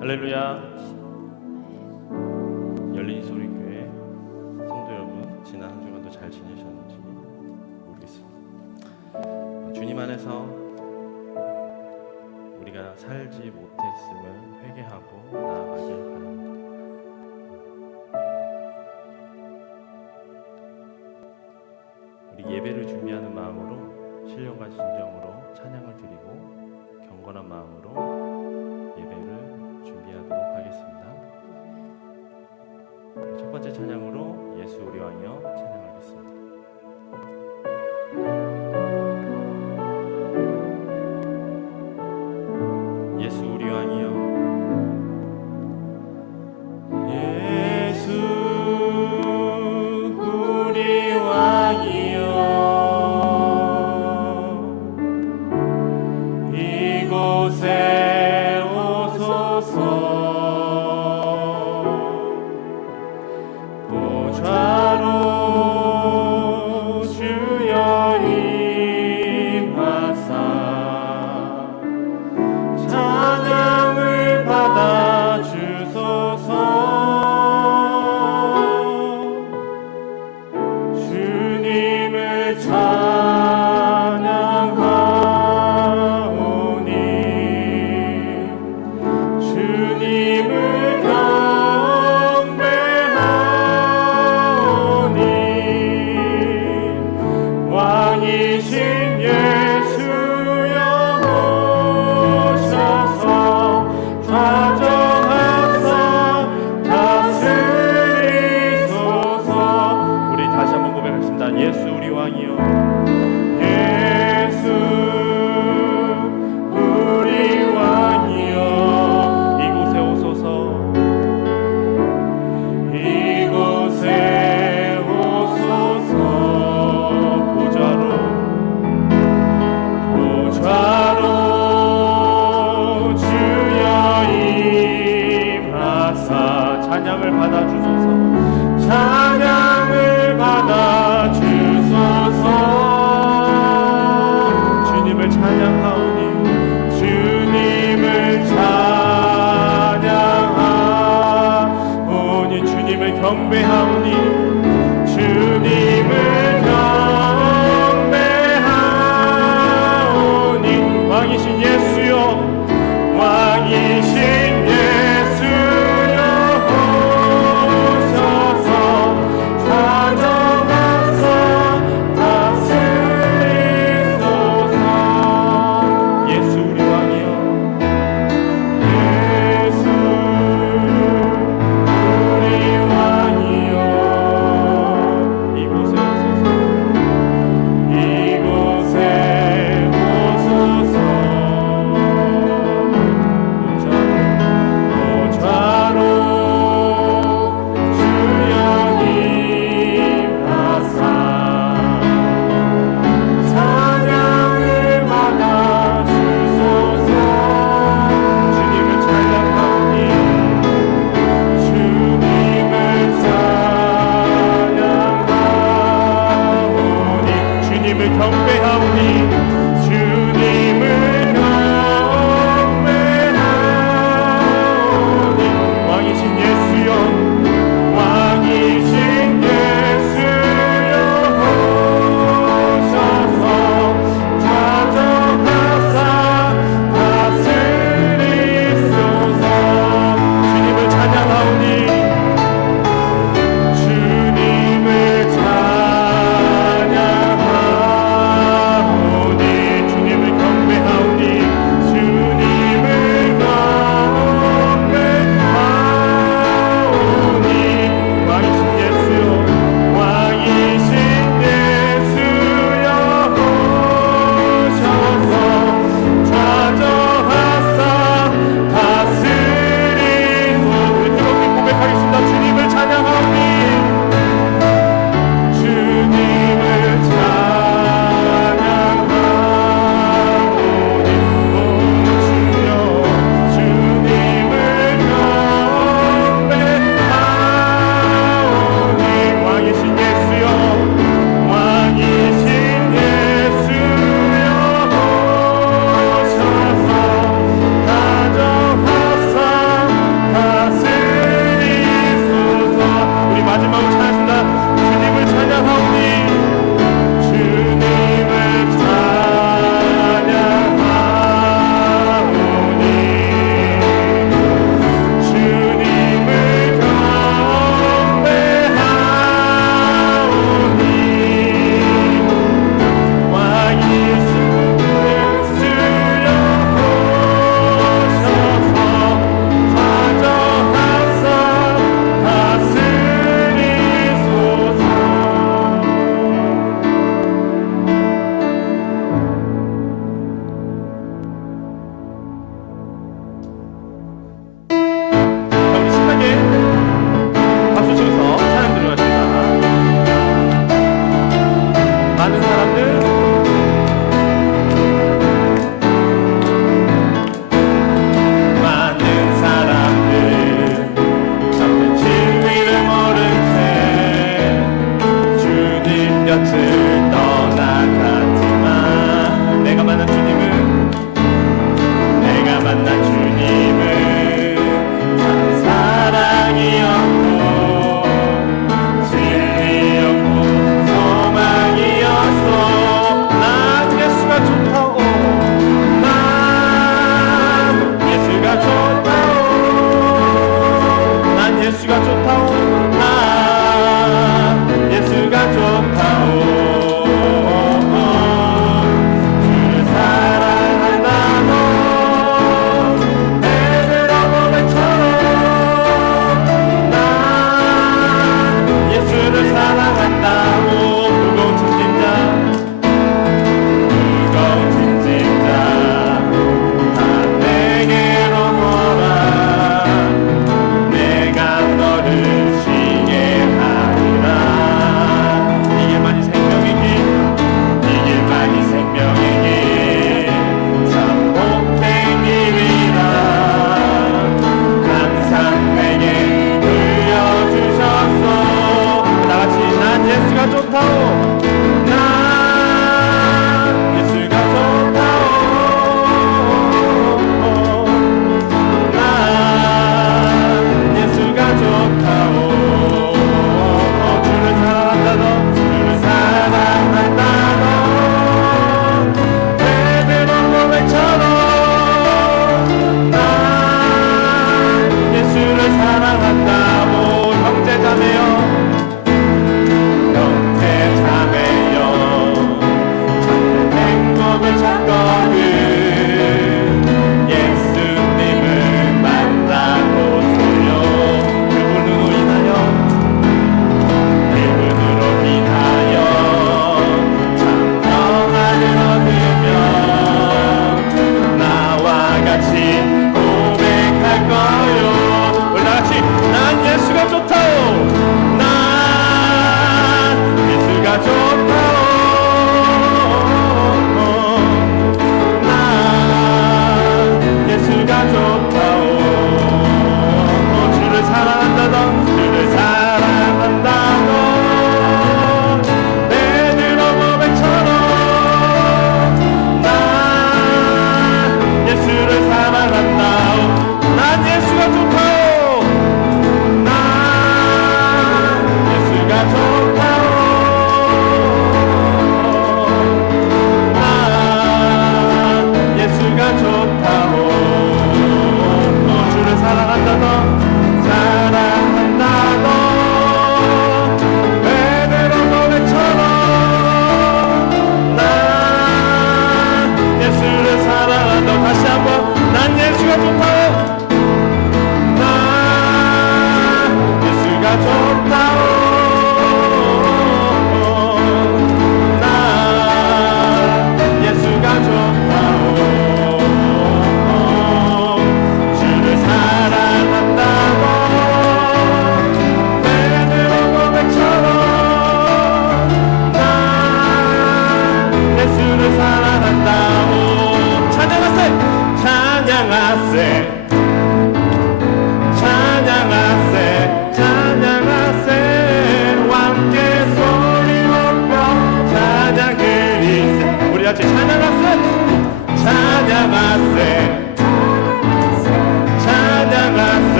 할렐루야. 열린 소리교회 성도 여러분, 지난 한 주간도 잘 지내셨는지 모르겠습니다. 주님 안에서 우리가 살지 못했음을 회개하고 나아가길 바랍니다. 우리 예배를 준비하는 마음으로 신령과 진정으로 찬양을 드리고 경건한 마음으로 예배를 준비하도록 하겠습니다. 첫 번째 찬양으로 예수 우리 왕이여 찬양하겠습니다. 예수 우리 왕이여, 예수 우리 왕이여, 이곳에 오소서. 보좌로 주여 임하사 찬양을 받아 주소서. 주님을 찬양하오니 주님을 경배하오니 왕이신 예수여 오셔서 좌정하사 다스리소서. 우리 다시 한번 고백하겠습니다. 예수 우리 왕이여, 예수 우리 왕이여, 이곳에 오소서. 이곳에 오소서. 보좌로 주여 임하사 찬양을 받아 주소서. 찬양을 받아 주소서. 주님을 찬양하오니 주님을 찬양하오니 주님을 경배하오니 주님을 경배하오니 왕이신 예수여, 왕이신 예수여 오셔서 좌정하사 다스리소서. 예수 우리 왕이여, 예수 우리 왕이여,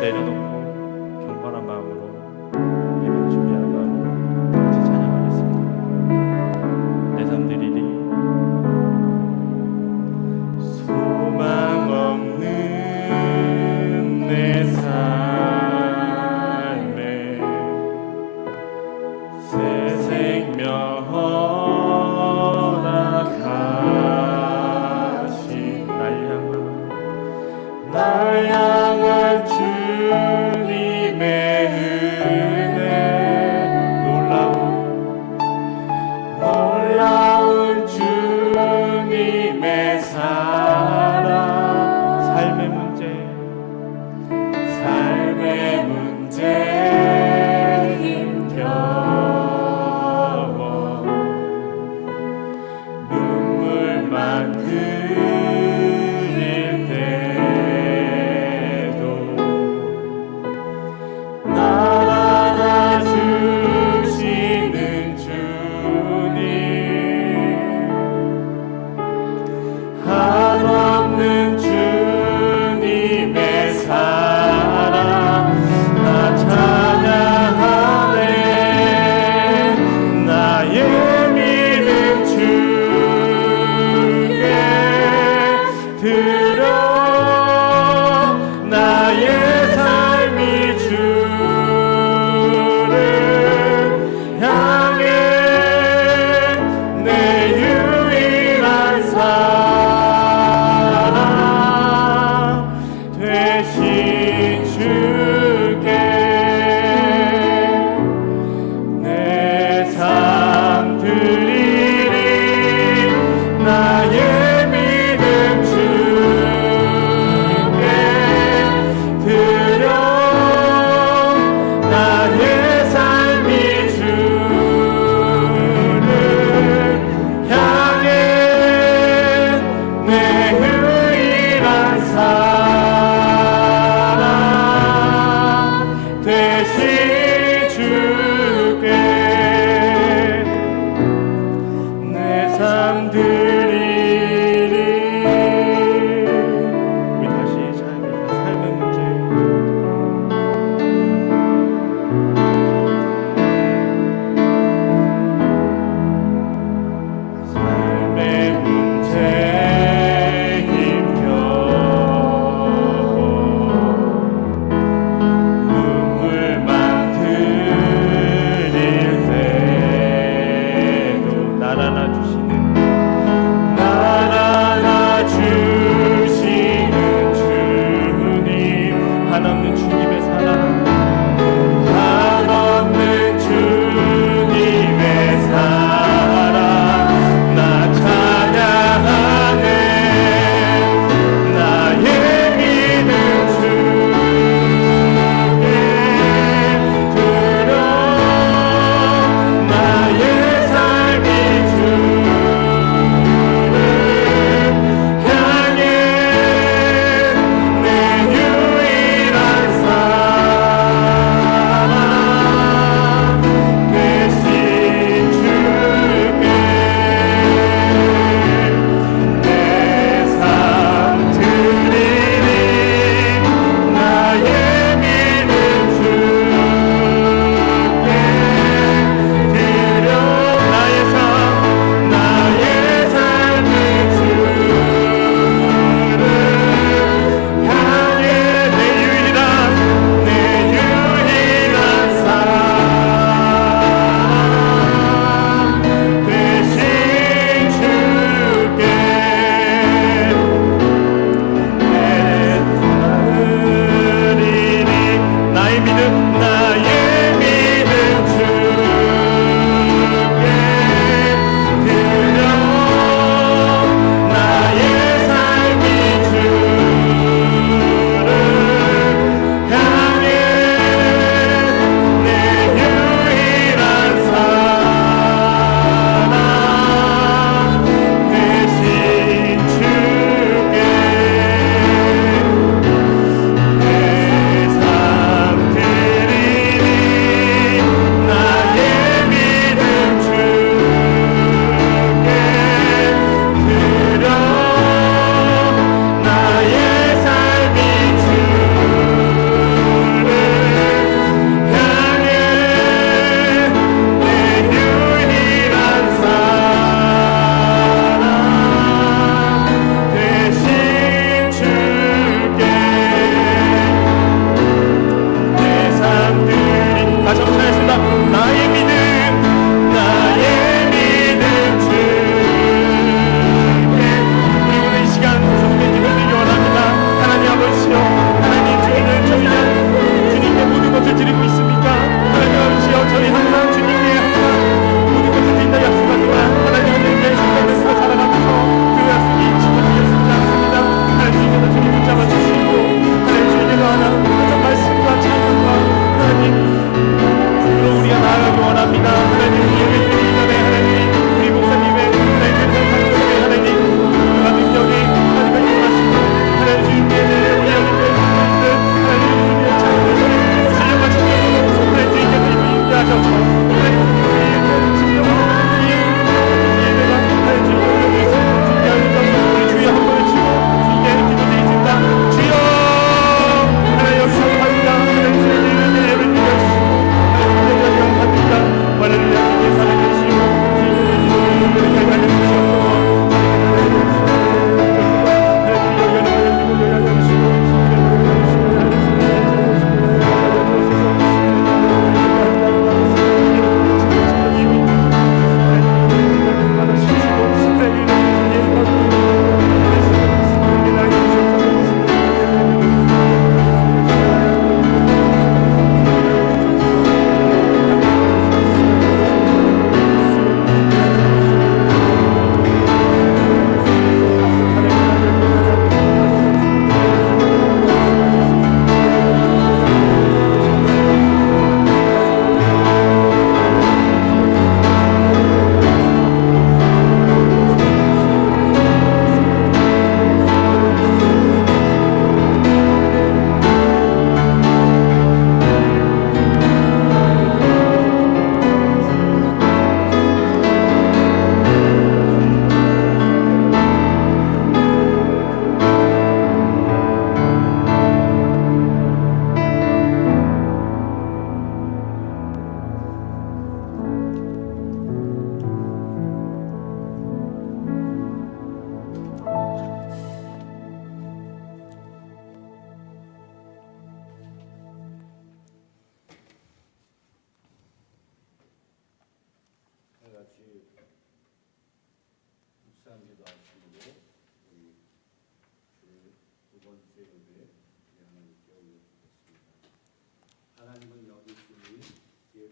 내려놓고 경건한 마음으로 예배를 준비하는 마음으로 한없는 주님의 사랑, 한없는 주님의 사랑 나 찬양하네. 나의 믿음 주께 들어 나의 삶이 주를 향해 내 유일한 사랑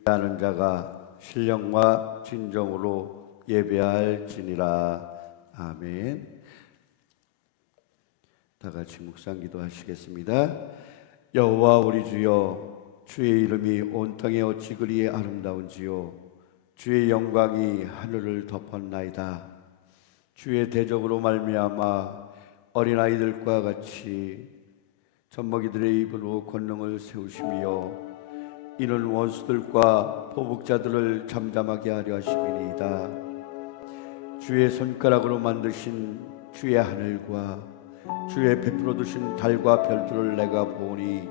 하는 자가 신령과 진정으로 예배할지니라. 아멘. 다 같이 묵상 기도하시겠습니다. 여호와 우리 주여, 주의 이름이 온 땅에 어찌 그리 아름다운지요. 주의 영광이 하늘을 덮었나이다. 주의 대적으로 말미암아 어린아이들과 같이 젖먹이들의 입으로 권능을 세우시며 이는 원수들과 포복자들을 잠잠하게 하려 하심이니이다. 주의 손가락으로 만드신 주의 하늘과 주의 베풀어 두신 달과 별들을 내가 보니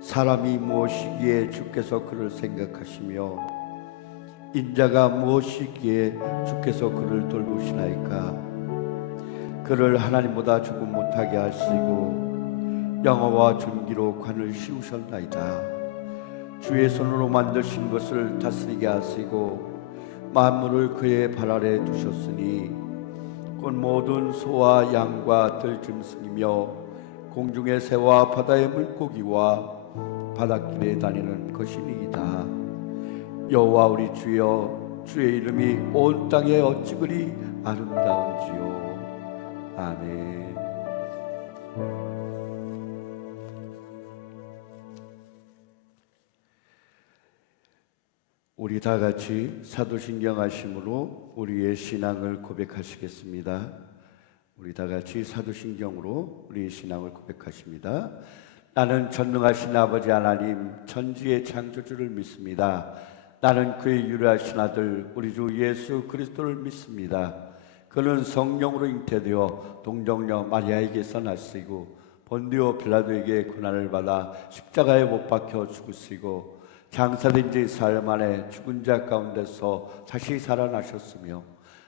사람이 무엇이기에 주께서 그를 생각하시며 인자가 무엇이기에 주께서 그를 돌보시나이까. 그를 하나님보다 조금 못하게 하시고 영어와 존귀로 관을 씌우셨나이다. 주의 손으로 만드신 것을 다스리게 하시고 만물을 그의 발 아래 두셨으니 곧 모든 소와 양과 들짐승이며 공중의 새와 바다의 물고기와 바닷길에 다니는 것이니이다. 여호와 우리 주여, 주의 이름이 온 땅에 어찌 그리 아름다운지요. 아멘. 우리 다 같이 사도신경 하심으로 우리의 신앙을 고백하시겠습니다. 우리 다 같이 사도신경으로 우리의 신앙을 고백하십니다. 나는 전능하신 아버지 하나님 천지의 창조주를 믿습니다. 나는 그의 유일하신 아들 우리 주 예수 그리스도를 믿습니다. 그는 성령으로 잉태되어 동정녀 마리아에게서 나시고 본디오 빌라도에게 고난을 받아 십자가에 못 박혀 죽으시고 장사된 지 사흘 만에 죽은 자 가운데서 다시 살아나셨으며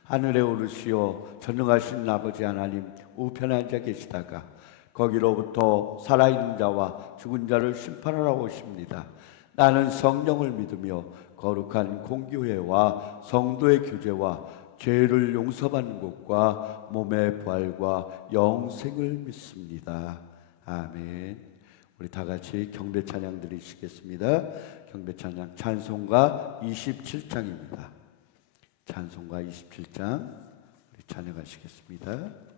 하늘에 오르시어 전능하신 아버지 하나님 우편에 앉아 계시다가 거기로부터 살아있는 자와 죽은 자를 심판하러 오십니다. 나는 성령을 믿으며 거룩한 공교회와 성도의 교제와 죄를 용서받는 것과 몸의 부활과 영생을 믿습니다. 아멘. 우리 다 같이 경배 찬양 드리시겠습니다. 경배 찬양 찬송가 27장입니다. 찬송가 27장 우리 찬양하시겠습니다.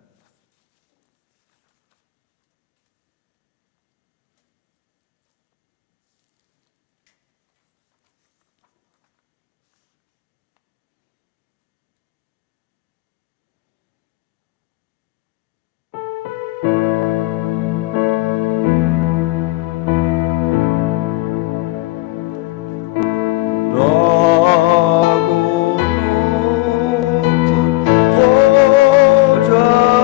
높은 보좌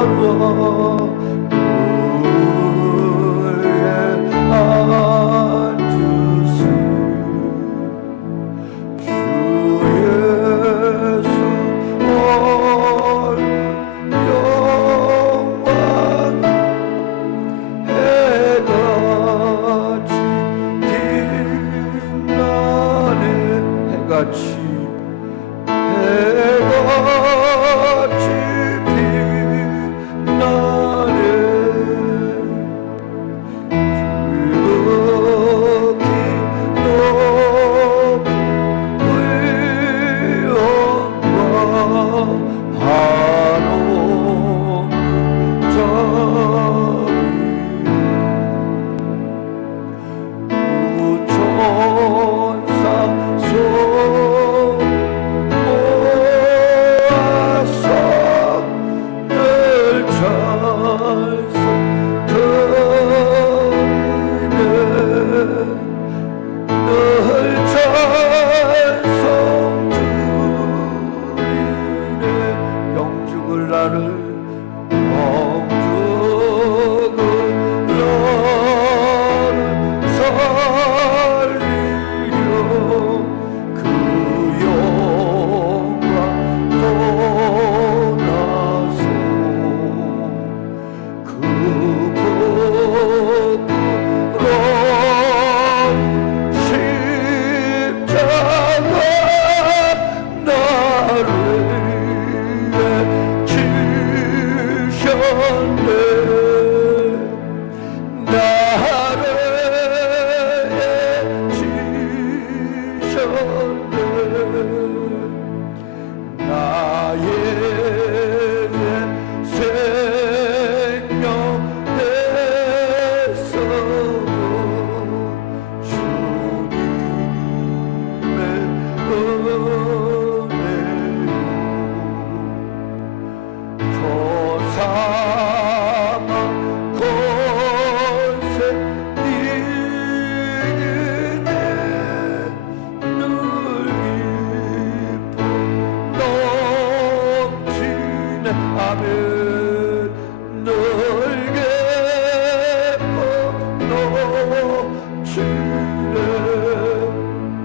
주시네.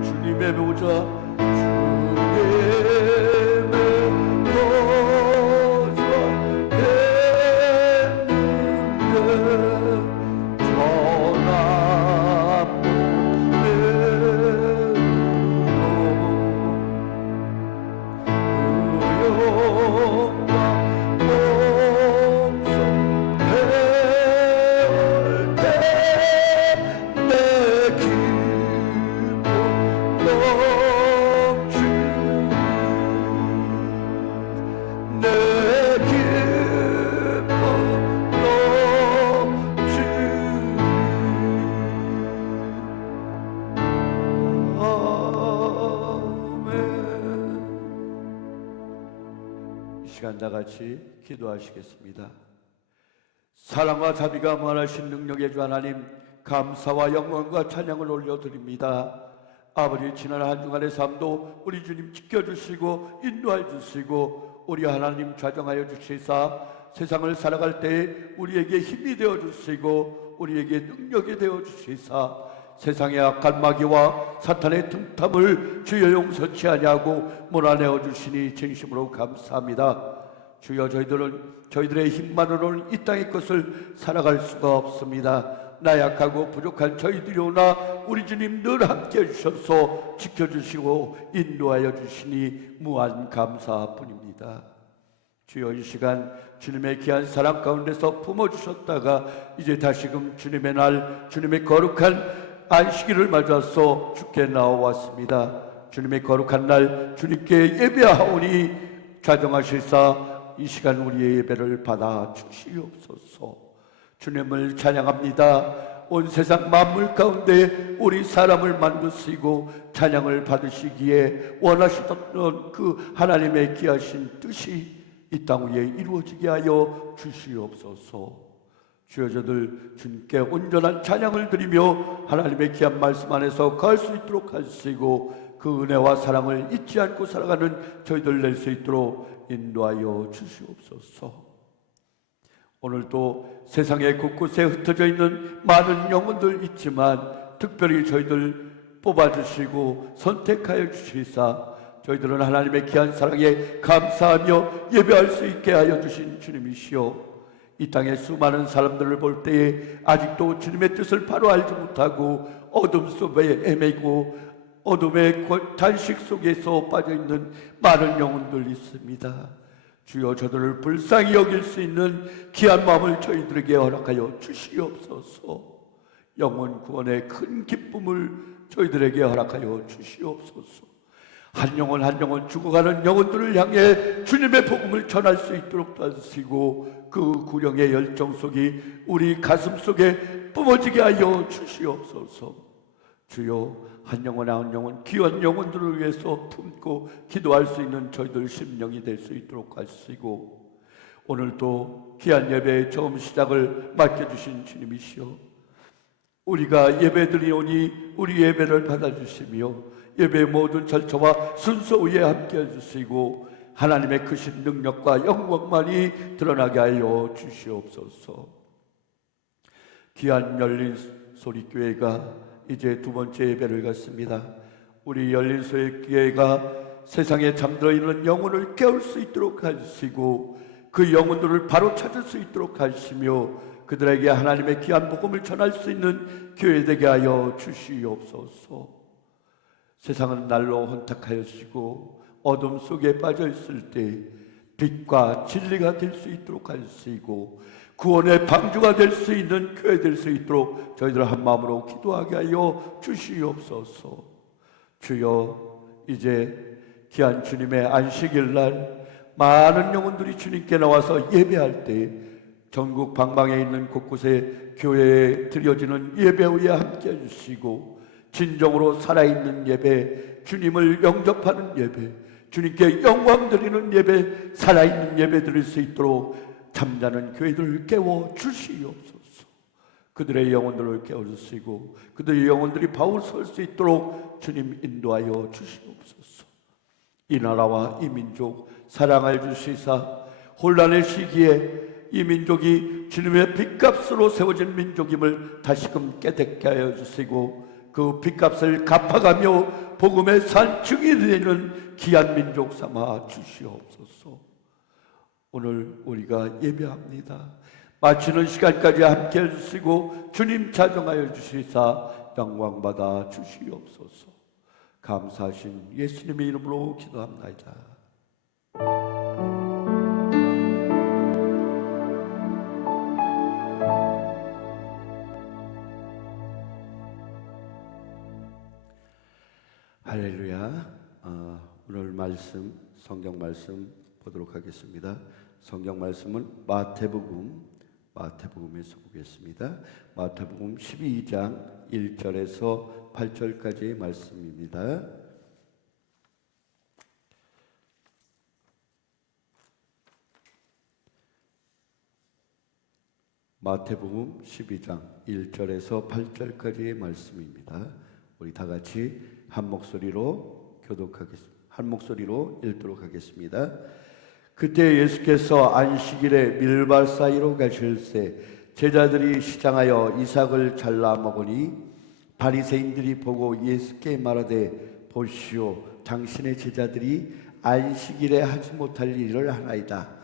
주님의 보좌 다 같이 기도하시겠습니다. 사랑과 자비가 무한하신 능력의 주 하나님, 감사와 영광과 찬양을 올려드립니다. 아버지, 지난 한 주간의 삶도 우리 주님 지켜주시고 인도해 주시고 우리 하나님 좌정하여 주시사 세상을 살아갈 때 우리에게 힘이 되어 주시고 우리에게 능력이 되어 주시사 세상의 악한 마귀와 사탄의 틈탑을 주여 용서치 아니하고 몰아내어 주시니 진심으로 감사합니다. 주여, 저희들의 힘만으로는 이 땅의 것을 살아갈 수가 없습니다. 나약하고 부족한 저희들이오나 우리 주님 늘 함께 해주셔서 지켜주시고 인도하여 주시니 무한 감사뿐입니다. 주여, 이 시간 주님의 귀한 사랑 가운데서 품어주셨다가 이제 다시금 주님의 날, 주님의 거룩한 안식일을 맞아서 주께 나와왔습니다. 주님의 거룩한 날 주님께 예배하오니 좌정하실사 이 시간 우리의 예배를 받아 주시옵소서. 주님을 찬양합니다. 온 세상 만물 가운데 우리 사람을 만드시고 찬양을 받으시기에 원하시던 그 하나님의 귀하신 뜻이 이 땅 위에 이루어지게 하여 주시옵소서. 주여, 저들 주님께 온전한 찬양을 드리며 하나님의 귀한 말씀 안에서 거할 수 있도록 하시고 그 은혜와 사랑을 잊지 않고 살아가는 저희들 낼 수 있도록 인도하여 주시옵소서. 오늘도 세상의 곳곳에 흩어져 있는 많은 영혼들 있지만 특별히 저희들 뽑아주시고 선택하여 주시사 저희들은 하나님의 귀한 사랑에 감사하며 예배할 수 있게 하여 주신 주님이시오. 이 땅의 수많은 사람들을 볼 때에 아직도 주님의 뜻을 바로 알지 못하고 어둠 속에 헤매고 어둠의 단식 속에서 빠져있는 많은 영혼들 있습니다. 주여, 저들을 불쌍히 여길 수 있는 귀한 마음을 저희들에게 허락하여 주시옵소서. 영혼 구원의 큰 기쁨을 저희들에게 허락하여 주시옵소서. 한 영혼 한 영혼 죽어가는 영혼들을 향해 주님의 복음을 전할 수 있도록 도와주시고 그 구령의 열정 속이 우리 가슴 속에 뿜어지게 하여 주시옵소서. 주여, 한 영혼 한 영혼 귀한 영혼들을 위해서 품고 기도할 수 있는 저희들 심령이 될 수 있도록 하시고 오늘도 귀한 예배의 처음 시작을 맡겨주신 주님이시여, 우리가 예배드리오니 우리 예배를 받아주시며 예배의 모든 절차와 순서 위에 함께 해주시고 하나님의 크신 능력과 영광만이 드러나게 하여 주시옵소서. 귀한 열린 소리교회가 이제 두 번째 예배를 갖습니다. 우리 열린 소리교회가 세상에 잠들어 있는 영혼을 깨울 수 있도록 하시고 그 영혼들을 바로 찾을 수 있도록 하시며 그들에게 하나님의 귀한 복음을 전할 수 있는 교회 되게 하여 주시옵소서. 세상은 날로 혼탁하여지고 어둠 속에 빠져 있을 때 빛과 진리가 될 수 있도록 하시고 구원의 방주가 될 수 있는 교회 될 수 있도록 저희들 한 마음으로 기도하게 하여 주시옵소서. 주여, 이제 귀한 주님의 안식일 날 많은 영혼들이 주님께 나와서 예배할 때 전국 방방에 있는 곳곳에 교회에 드려지는 예배 위에 함께 해주시고 진정으로 살아있는 예배, 주님을 영접하는 예배, 주님께 영광 드리는 예배, 살아있는 예배 드릴 수 있도록 잠자는 교회들을 깨워 주시옵소서. 그들의 영혼들을 깨워주시고 그들의 영혼들이 바울 설 수 있도록 주님 인도하여 주시옵소서. 이 나라와 이 민족 사랑하여 주시사 혼란의 시기에 이 민족이 주님의 빚값으로 세워진 민족임을 다시금 깨닫게 하여 주시고 그 빚값을 갚아가며 복음의 산증이 되는 귀한 민족 삼아 주시옵소서. 오늘 우리가 예배합니다. 마치는 시간까지 함께 해주시고 주님 자정하여 주시사 영광받아 주시옵소서. 감사하신 예수님의 이름으로 기도합니다. 할렐루야. 오늘 말씀, 성경 말씀 보도록 하겠습니다. 성경 말씀은 마태복음에서 보겠습니다. 마태복음 12장 1절에서 8절까지의 말씀입니다. 마태복음 12장 1절에서 8절까지의 말씀입니다. 우리 다 같이 한 목소리로 읽도록 하겠습니다. 그때 예수께서 안식일에 밀밭 사이로 가실새 제자들이 시장하여 이삭을 잘라 먹으니 바리새인들이 보고 예수께 말하되 보시오 당신의 제자들이 안식일에 하지 못할 일을 하나이다.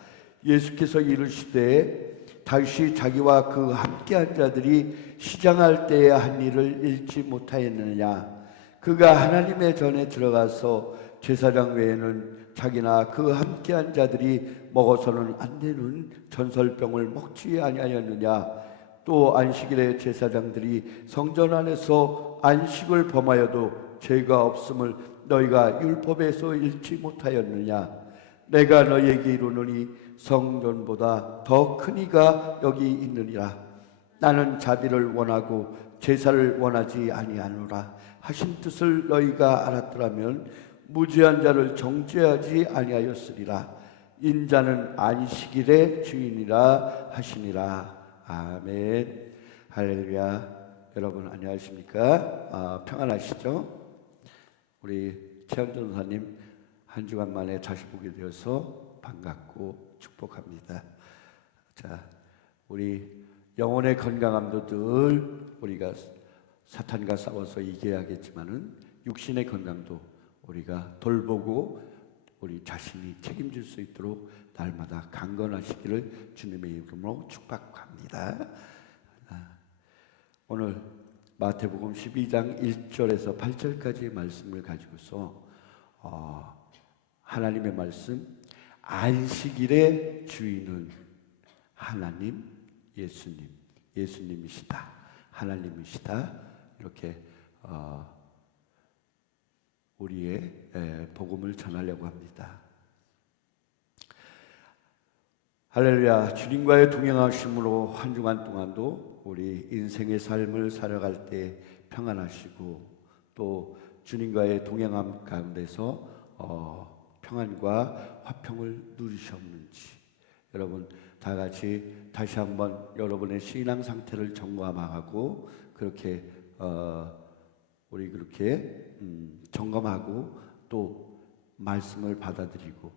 예수께서 이르시되 다시 자기와 그 함께한 자들이 시장할 때에 한 일을 잊지 못하였느냐. 그가 하나님의 전에 들어가서 제사장 외에는 자기나 그 함께한 자들이 먹어서는 안 되는 전설병을 먹지 아니하였느냐. 또 안식일에 제사장들이 성전 안에서 안식을 범하여도 죄가 없음을 너희가 율법에서 읽지 못하였느냐. 내가 너희에게 이르노니 성전보다 더 큰 이가 여기 있느니라. 나는 자비를 원하고 제사를 원하지 아니하노라 하신 뜻을 너희가 알았더라면 무죄한 자를 정죄하지 아니하였으리라. 인자는 안식일의 주인이라 하시니라. 아멘. 할렐루야. 여러분 안녕하십니까? 평안하시죠? 우리 최현준 전사님 한 주간 만에 다시 보게 되어서 반갑고 축복합니다. 자, 우리 영혼의 건강함도 늘 우리가 사탄과 싸워서 이겨야겠지만은 육신의 건강도 우리가 돌보고 우리 자신이 책임질 수 있도록 날마다 강건하시기를 주님의 이름으로 축복합니다. 오늘 마태복음 12장 1절에서 8절까지의 말씀을 가지고서 하나님의 말씀, 안식일의 주인은 하나님, 예수님이시다. 하나님이시다. 이렇게 우리의 복음을 전하려고 합니다. 할렐루야. 주님과의 동행하심으로 한 주간 동안도 우리 인생의 삶을 살아갈 때 평안하시고 또 주님과의 동행함 가운데서 평안과 화평을 누리셨는지 여러분 다 같이 다시 한번 여러분의 신앙 상태를 점검하고 그렇게 우리 그렇게 점검하고 또 말씀을 받아들이고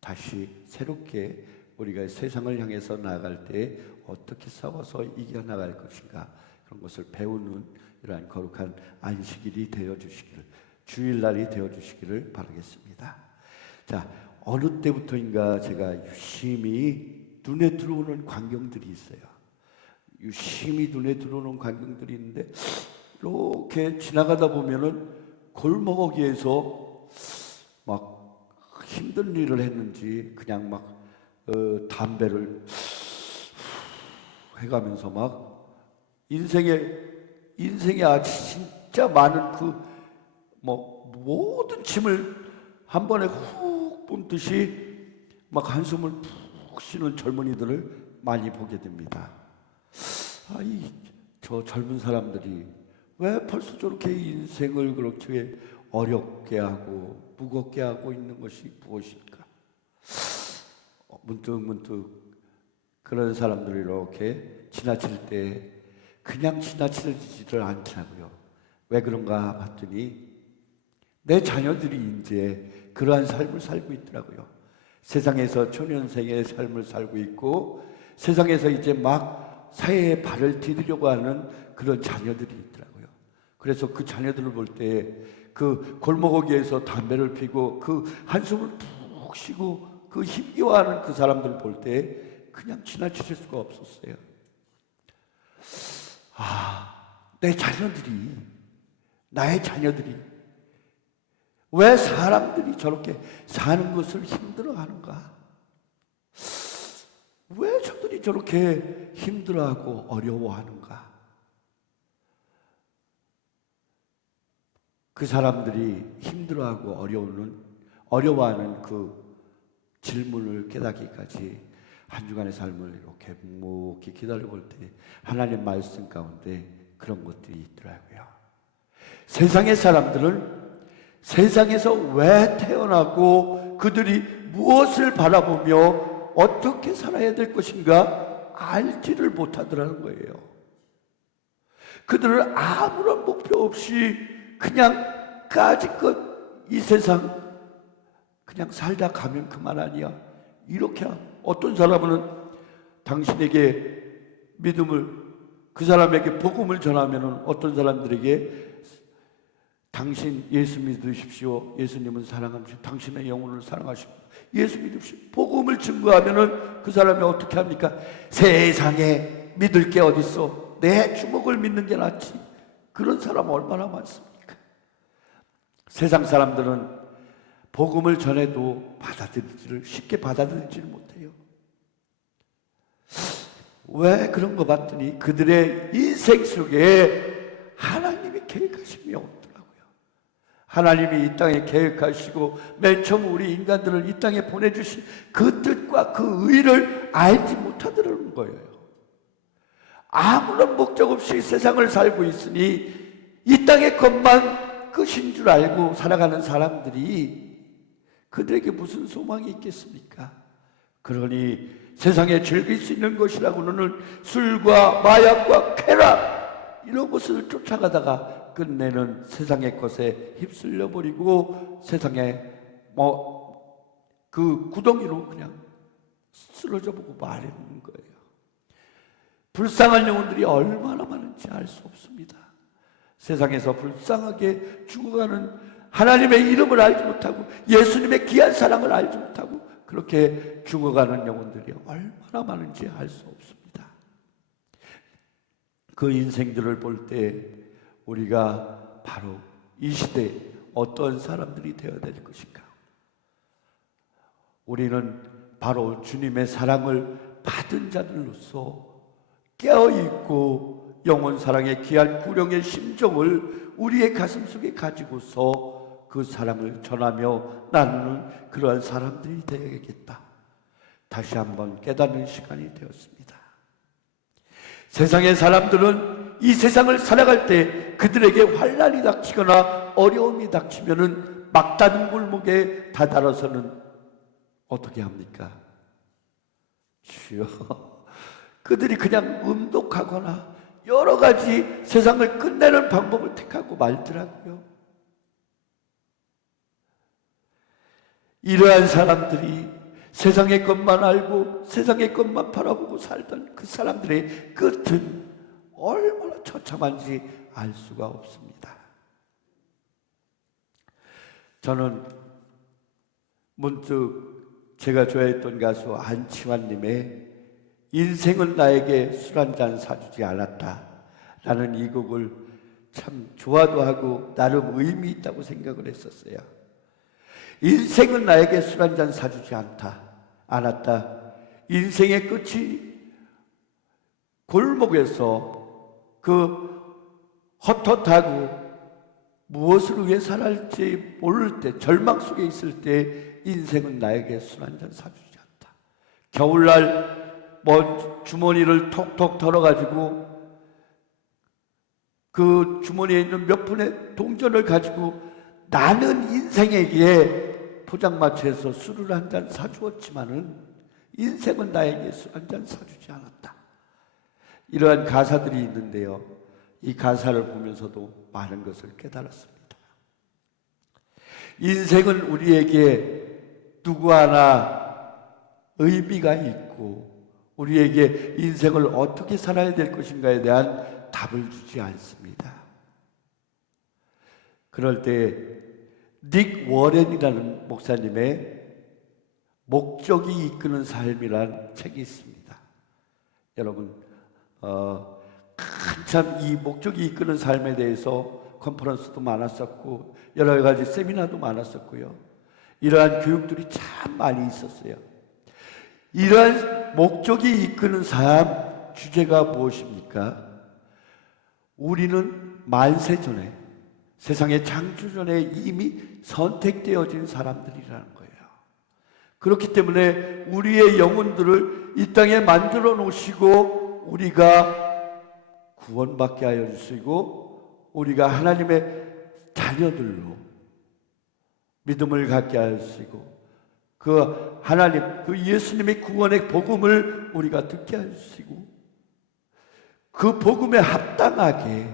다시 새롭게 우리가 세상을 향해서 나아갈 때 어떻게 싸워서 이겨나갈 것인가 그런 것을 배우는 이러한 거룩한 안식일이 되어주시기를 주일날이 되어주시기를 바라겠습니다. 자, 어느 때부터인가 제가 유심히 눈에 들어오는 광경들이 있어요. 유심히 눈에 들어오는 광경들이 있는데 이렇게 지나가다 보면은 골목에서 막 힘든 일을 했는지 그냥 막 담배를 해가면서 막 인생에 아주 진짜 많은 그 뭐 모든 짐을 한 번에 훅 뿜듯이 막 한숨을 푹 쉬는 젊은이들을 많이 보게 됩니다. 저 젊은 사람들이 왜 벌써 저렇게 인생을 그렇게 어렵게 하고 무겁게 하고 있는 것이 무엇일까? 문득 그런 사람들이 이렇게 지나칠 때 그냥 지나치지를 않더라고요. 왜 그런가 봤더니 내 자녀들이 이제 그러한 삶을 살고 있더라고요. 세상에서 초년생의 삶을 살고 있고 세상에서 이제 막 사회에 발을 디디려고 하는 그런 자녀들이 있더라고요. 그래서 그 자녀들을 볼 때 그 골목어귀에서 담배를 피고 그 한숨을 푹 쉬고 그 힘겨워하는 그 사람들 볼 때 그냥 지나칠 수가 없었어요. 내 자녀들이, 나의 자녀들이 왜 사람들이 저렇게 사는 것을 힘들어하는가? 왜 저들이 저렇게 힘들어하고 어려워하는가? 그 사람들이 힘들어하고 어려워하는 그 질문을 깨닫기까지 한 주간의 삶을 이렇게 묵묵히 기다려볼 때 하나님 말씀 가운데 그런 것들이 있더라고요. 세상의 사람들은 세상에서 왜 태어나고 그들이 무엇을 바라보며 어떻게 살아야 될 것인가 알지를 못하더라는 거예요. 그들은 아무런 목표 없이 그냥 까짓것 이 세상 그냥 살다 가면 그만 아니야. 이렇게 어떤 사람은 당신에게 믿음을, 그 사람에게 복음을 전하면 어떤 사람들에게 당신 예수 믿으십시오. 예수님은 사랑하십시오. 당신의 영혼을 사랑하십시오. 예수 믿으십시오. 복음을 증거하면 그 사람이 어떻게 합니까? 세상에 믿을 게 어딨어. 내 주먹을 믿는 게 낫지. 그런 사람 얼마나 많습니까? 세상 사람들은 복음을 전해도 쉽게 받아들이지를 못해요. 왜 그런 거 봤더니 그들의 인생 속에 하나님이 계획하심이 없더라고요. 하나님이 이 땅에 계획하시고 맨 처음 우리 인간들을 이 땅에 보내주신 그 뜻과 그 의를 알지 못하더라는 거예요. 아무런 목적 없이 세상을 살고 있으니 이 땅의 것만 끝인 줄 알고 살아가는 사람들이 그들에게 무슨 소망이 있겠습니까? 그러니 세상에 즐길 수 있는 것이라고는 술과 마약과 쾌락 이런 것을 쫓아가다가 끝내는 세상의 것에 휩쓸려 버리고 세상에 그 구덩이로 그냥 쓰러져 보고 마르는 거예요. 불쌍한 영혼들이 얼마나 많은지 알 수 없습니다. 세상에서 불쌍하게 죽어가는 하나님의 이름을 알지 못하고 예수님의 귀한 사랑을 알지 못하고 그렇게 죽어가는 영혼들이 얼마나 많은지 알 수 없습니다. 그 인생들을 볼 때 우리가 바로 이 시대에 어떤 사람들이 되어야 될 것인가? 우리는 바로 주님의 사랑을 받은 자들로서 깨어있고 영원 사랑의 귀한 구령의 심정을 우리의 가슴 속에 가지고서 그 사랑을 전하며 나누는 그러한 사람들이 되어야겠다. 다시 한번 깨닫는 시간이 되었습니다. 세상의 사람들은 이 세상을 살아갈 때 그들에게 환난이 닥치거나 어려움이 닥치면은 막다른 골목에 다다라서는 어떻게 합니까? 주여, 그들이 그냥 음독하거나 여러 가지 세상을 끝내는 방법을 택하고 말더라고요. 이러한 사람들이 세상의 것만 알고 세상의 것만 바라보고 살던 그 사람들의 끝은 얼마나 처참한지 알 수가 없습니다. 저는 문득 제가 좋아했던 가수 안치환님의 인생은 나에게 술 한잔 사주지 않았다 라는 이 곡을 참 좋아도 하고 나름 의미 있다고 생각을 했었어요. 인생은 나에게 술 한잔 사주지 않았다. 인생의 끝이 골목에서 그 헛헛하고 무엇을 위해 살아할지 모를 때, 절망 속에 있을 때 인생은 나에게 술 한잔 사주지 않다. 겨울날 주머니를 톡톡 털어가지고 그 주머니에 있는 몇 푼의 동전을 가지고 나는 인생에게 포장마차에서 술을 한 잔 사주었지만은 인생은 나에게 술 한 잔 사주지 않았다. 이러한 가사들이 있는데요. 이 가사를 보면서도 많은 것을 깨달았습니다. 인생은 우리에게 누구 하나 의미가 있고 우리에게 인생을 어떻게 살아야 될 것인가에 대한 답을 주지 않습니다. 그럴 때 닉 워렌이라는 목사님의 목적이 이끄는 삶이란 책이 있습니다. 여러분 한참 이 목적이 이끄는 삶에 대해서 컨퍼런스도 많았었고 여러 가지 세미나도 많았었고요. 이러한 교육들이 참 많이 있었어요. 이러한 목적이 이끄는 삶 주제가 무엇입니까? 우리는 만세 전에 세상의 창조 전에 이미 선택되어진 사람들이라는 거예요. 그렇기 때문에 우리의 영혼들을 이 땅에 만들어 놓으시고 우리가 구원받게 하여 주시고 우리가 하나님의 자녀들로 믿음을 갖게 하시고 그 하나님, 그 예수님의 구원의 복음을 우리가 듣게 하시고 그 복음에 합당하게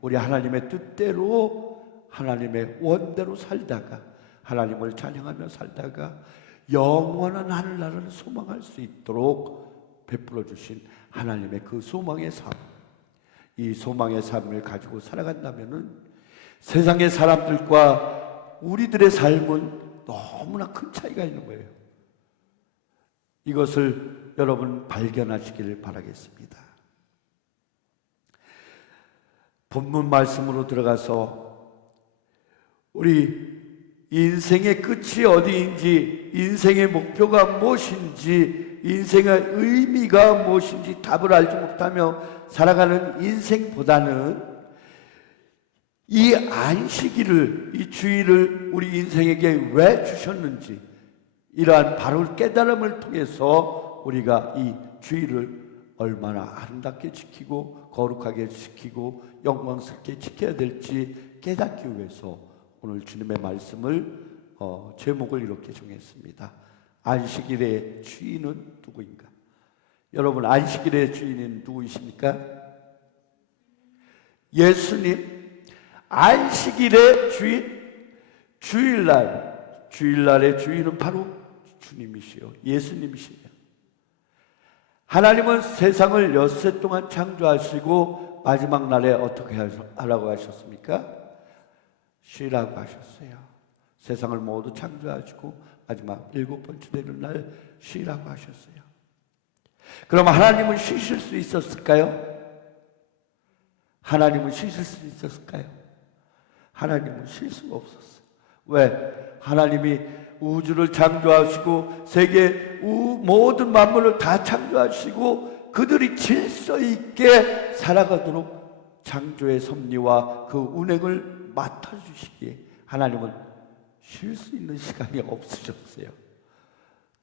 우리 하나님의 뜻대로 하나님의 원대로 살다가 하나님을 찬양하며 살다가 영원한 하늘나라를 소망할 수 있도록 베풀어 주신 하나님의 그 소망의 삶, 이 소망의 삶을 가지고 살아간다면은 세상의 사람들과 우리들의 삶은 너무나 큰 차이가 있는 거예요. 이것을 여러분 발견하시기를 바라겠습니다. 본문 말씀으로 들어가서 우리 인생의 끝이 어디인지, 인생의 목표가 무엇인지, 인생의 의미가 무엇인지 답을 알지 못하며 살아가는 인생보다는 이 안식일을, 이 주일을 우리 인생에게 왜 주셨는지 이러한 바로 깨달음을 통해서 우리가 이 주일을 얼마나 아름답게 지키고 거룩하게 지키고 영광스럽게 지켜야 될지 깨닫기 위해서 오늘 주님의 말씀을 제목을 이렇게 정했습니다. 안식일의 주인은 누구인가? 여러분, 안식일의 주인은 누구이십니까? 예수님. 안식일의 주인, 주일날의 주인은 바로 주님이시요, 예수님이시요. 하나님은 세상을 엿새 동안 창조하시고 마지막 날에 어떻게 하라고 하셨습니까? 쉬라고 하셨어요. 세상을 모두 창조하시고 마지막 7번째 되는 날 쉬라고 하셨어요. 그럼 하나님은 쉬실 수 있었을까요? 하나님은 쉬실 수 있었을까요? 하나님은 쉴 수가 없었어요. 왜? 하나님이 우주를 창조하시고 세계 모든 만물을 다 창조하시고 그들이 질서 있게 살아가도록 창조의 섭리와 그 운행을 맡아주시기에 하나님은 쉴 수 있는 시간이 없으셨어요.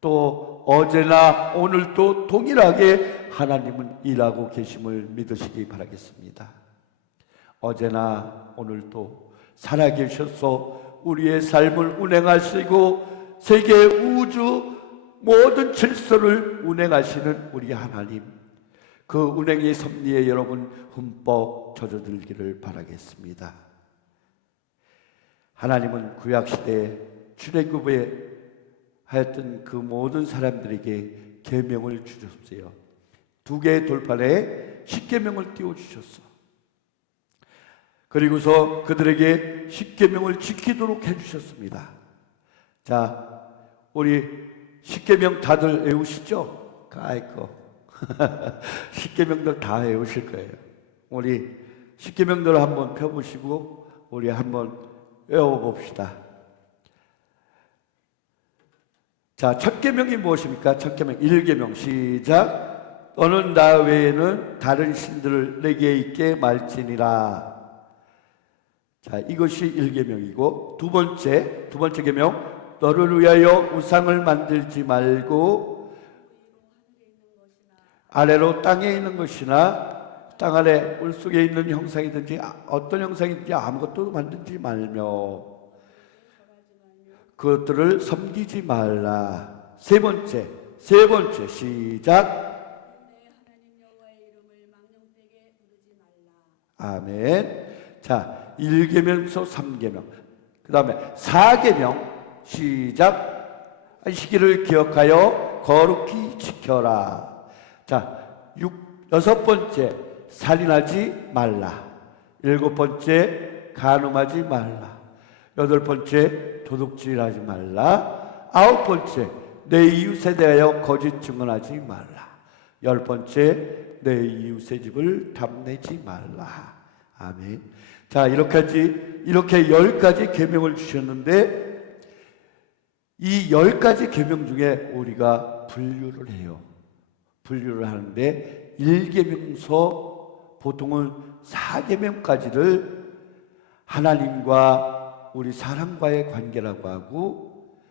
또 어제나 오늘도 동일하게 하나님은 일하고 계심을 믿으시기 바라겠습니다. 어제나 오늘도 살아계셔서 우리의 삶을 운행하시고 세계 우주 모든 질서를 운행하시는 우리 하나님, 그 운행의 섭리에 여러분 흠뻑 젖어들기를 바라겠습니다. 하나님은 구약시대에 출애굽에 하였던 그 모든 사람들에게 계명을 주셨어요. 2개의 돌판에 10계명을 띄워주셨어. 그리고서 그들에게 10계명을 지키도록 해주셨습니다. 자, 우리 10계명 다들 외우시죠? 아이고 10계명들 다 외우실 거예요. 우리 10계명들을 한번 펴보시고 우리 한번 외워봅시다. 자, 첫 계명이 무엇입니까? 첫 계명 1계명 시작. 너는 나 외에는 다른 신들을 내게 있게 말지니라. 자, 이것이 1계명이고 두 번째 계명, 너를 위하여 우상을 만들지 말고 아래로 땅에 있는 것이나 땅 아래 물속에 있는 형상이든지 어떤 형상이든지 아무것도 만들지 말며 그것들을 섬기지 말라. 세 번째 시작. 아멘. 자, 1계명서 3계명, 그 다음에 4계명 시작. 안식일을 기억하여 거룩히 지켜라. 자, 여섯 번째, 살인하지 말라. 일곱 번째, 간음하지 말라. 여덟 번째, 도둑질하지 말라. 아홉 번째, 내 이웃에 대하여 거짓 증언하지 말라. 열 번째, 내 이웃의 집을 탐내지 말라. 아멘. 자, 이렇게 10가지 계명을 주셨는데 이 10가지 계명 중에 우리가 분류를 해요. 분류를 하는데 1계명서 보통은 4계명까지를 하나님과 우리 사람과의 관계라고 하고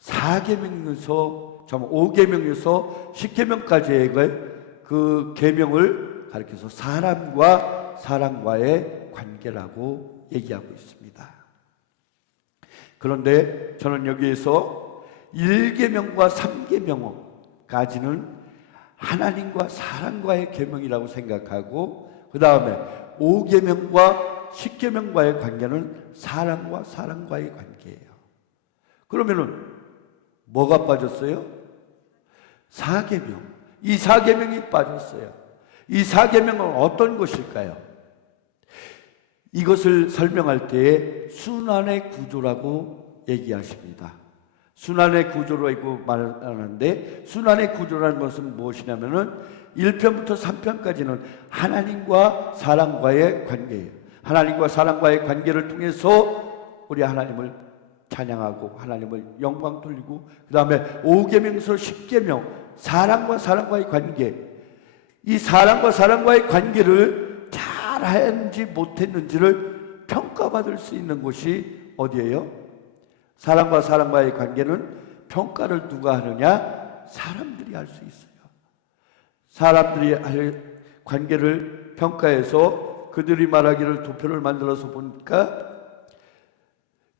4계명에서 5계명에서 10계명까지의 그 계명을 가리켜서 사람과 사람과의 관계라고 얘기하고 있습니다. 그런데 저는 여기에서 1계명과 3계명까지는 하나님과 사람과의 계명이라고 생각하고 그 다음에 5계명과 10계명과의 관계는 사람과 사람과의 관계예요. 그러면은 뭐가 빠졌어요? 4계명. 이 4계명이 빠졌어요. 이 4계명은 어떤 것일까요? 이것을 설명할 때에 순환의 구조라고 얘기하십니다. 순환의 구조라고 말하는데 순환의 구조라는 것은 무엇이냐면은 1편부터 3편까지는 하나님과 사람과의 관계예요. 하나님과 사람과의 관계를 통해서 우리 하나님을 찬양하고 하나님을 영광 돌리고 그 다음에 5계명서 10계명 사람과 사람과의 관계, 이 사람과 사람과의 관계를 잘 했는지 못했는지를 평가받을 수 있는 곳이 어디예요? 사람과 사람과의 관계는 평가를 누가 하느냐? 사람들이 할 수 있어요. 사람들이 할 관계를 평가해서 그들이 말하기를 도표를 만들어서 보니까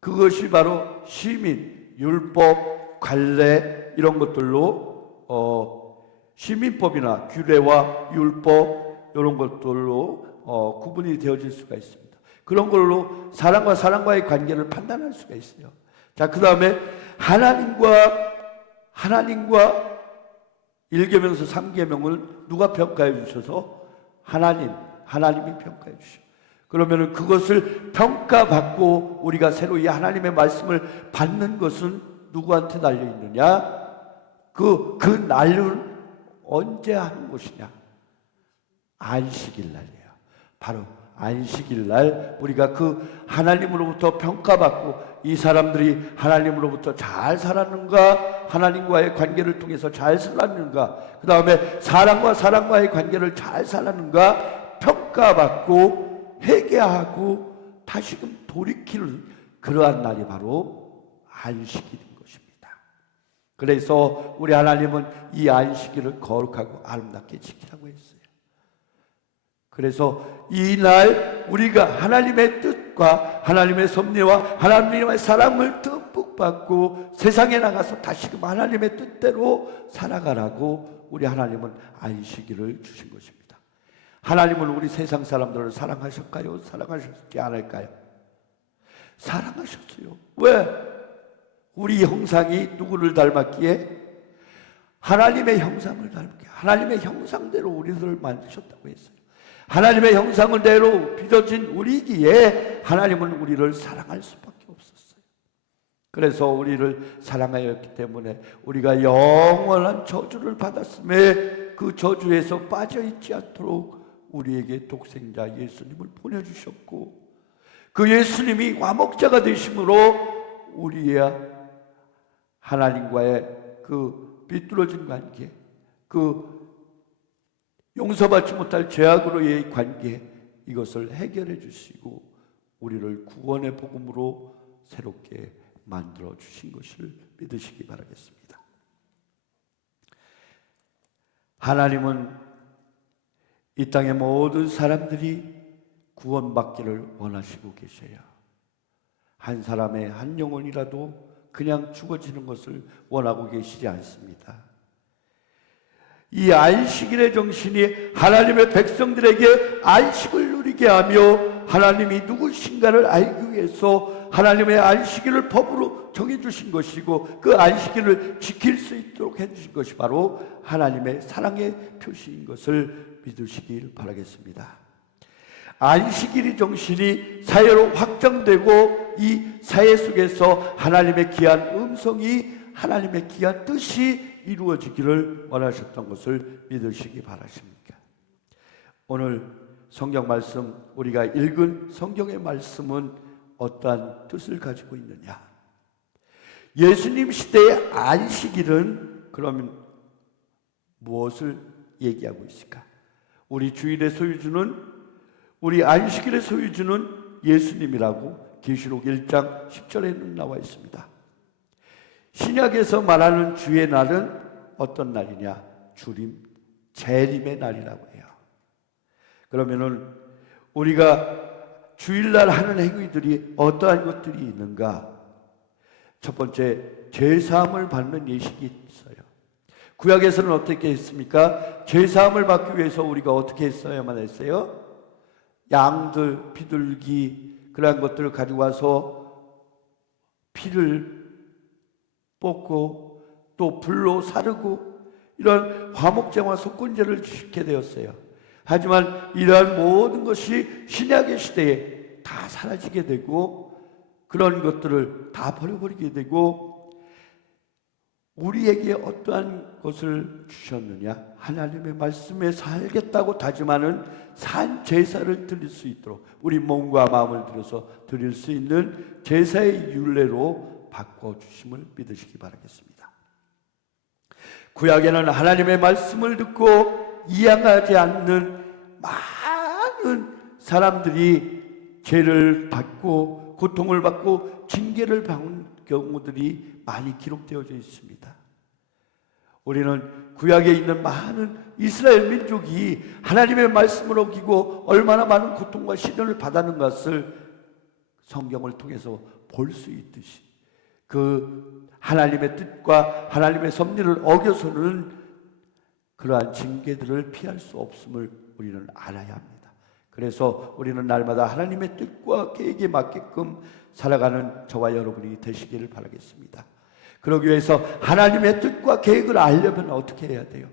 그것이 바로 시민, 율법, 관례 이런 것들로 시민법이나 규례와 율법 이런 것들로 구분이 되어질 수가 있습니다. 그런 걸로 사람과 사람과의 관계를 판단할 수가 있어요. 자, 그 다음에 하나님과 1계명에서 3계명을 누가 평가해 주셔서 하나님이 평가해 주셔. 그러면은 그것을 평가받고 우리가 새로 이 하나님의 말씀을 받는 것은 누구한테 달려 있느냐? 그 날은 언제 하는 것이냐? 안식일 날이에요. 바로 안식일 날 우리가 그 하나님으로부터 평가받고 이 사람들이 하나님으로부터 잘 살았는가, 하나님과의 관계를 통해서 잘 살았는가, 그 다음에 사람과 사람과의 관계를 잘 살았는가 평가받고 회개하고 다시금 돌이키는 그러한 날이 바로 안식일인 것입니다. 그래서 우리 하나님은 이 안식일을 거룩하고 아름답게 지키라고 했어요. 그래서 이 날 우리가 하나님의 뜻과 하나님의 섭리와 하나님의 사랑을 듬뿍 받고 세상에 나가서 다시금 하나님의 뜻대로 살아가라고 우리 하나님은 안식일을 주신 것입니다. 하나님은 우리 세상 사람들을 사랑하셨을까요? 사랑하셨지 않을까요? 사랑하셨어요. 왜? 우리 형상이 누구를 닮았기에? 하나님의 형상을 닮게, 하나님의 형상대로 우리들을 만드셨다고 했어요. 하나님의 형상대로 빚어진 우리기에 하나님은 우리를 사랑할 수밖에 없었어요. 그래서 우리를 사랑하였기 때문에 우리가 영원한 저주를 받았음에 그 저주에서 빠져있지 않도록 우리에게 독생자 예수님을 보내주셨고 그 예수님이 화목자가 되심으로 우리의 하나님과의 그 비뚤어진 관계, 그 용서받지 못할 죄악으로의 관계, 이것을 해결해 주시고 우리를 구원의 복음으로 새롭게 만들어 주신 것을 믿으시기 바라겠습니다. 하나님은 이 땅의 모든 사람들이 구원받기를 원하시고 계셔요. 한 사람의 한 영혼이라도 그냥 죽어지는 것을 원하고 계시지 않습니다. 이 안식일의 정신이 하나님의 백성들에게 안식을 누리게 하며 하나님이 누구신가를 알기 위해서 하나님의 안식일을 법으로 정해주신 것이고 그 안식일을 지킬 수 있도록 해주신 것이 바로 하나님의 사랑의 표시인 것을 믿으시길 바라겠습니다. 안식일의 정신이 사회로 확장되고 이 사회 속에서 하나님의 귀한 음성이, 하나님의 귀한 뜻이 이루어지기를 원하셨던 것을 믿으시기 바라십니까? 오늘 성경 말씀, 우리가 읽은 성경의 말씀은 어떠한 뜻을 가지고 있느냐? 예수님 시대의 안식일은 그러면 무엇을 얘기하고 있을까? 우리 주일의 소유주는, 우리 안식일의 소유주는 예수님이라고 계시록 1장 10절에는 나와 있습니다. 신약에서 말하는 주의 날은 어떤 날이냐? 주림, 재림의 날이라고 해요. 그러면은 우리가 주일날 하는 행위들이 어떠한 것들이 있는가? 첫 번째, 죄사함을 받는 예식이 있어요. 구약에서는 어떻게 했습니까? 죄사함을 받기 위해서 우리가 어떻게 했어야만 했어요? 양들, 비둘기, 그러한 것들을 가지고 와서 피를 뽑고 또 불로 사르고 이런 화목제와 속건제를 지키게 되었어요. 하지만 이러한 모든 것이 신약의 시대에 다 사라지게 되고 그런 것들을 다 버려버리게 되고 우리에게 어떠한 것을 주셨느냐? 하나님의 말씀에 살겠다고 다짐하는 산 제사를 드릴 수 있도록 우리 몸과 마음을 들여서 드릴 수 있는 제사의 율례로 바꿔주심을 믿으시기 바라겠습니다. 구약에는 하나님의 말씀을 듣고 이해하지 않는 많은 사람들이 죄를 받고 고통을 받고 징계를 받는 경우들이 많이 기록되어져 있습니다. 우리는 구약에 있는 많은 이스라엘 민족이 하나님의 말씀을 어기고 얼마나 많은 고통과 시련을 받았는 것을 성경을 통해서 볼 수 있듯이 그 하나님의 뜻과 하나님의 섭리를 어겨서는 그러한 징계들을 피할 수 없음을 우리는 알아야 합니다. 그래서 우리는 날마다 하나님의 뜻과 계획에 맞게끔 살아가는 저와 여러분이 되시기를 바라겠습니다. 그러기 위해서 하나님의 뜻과 계획을 알려면 어떻게 해야 돼요?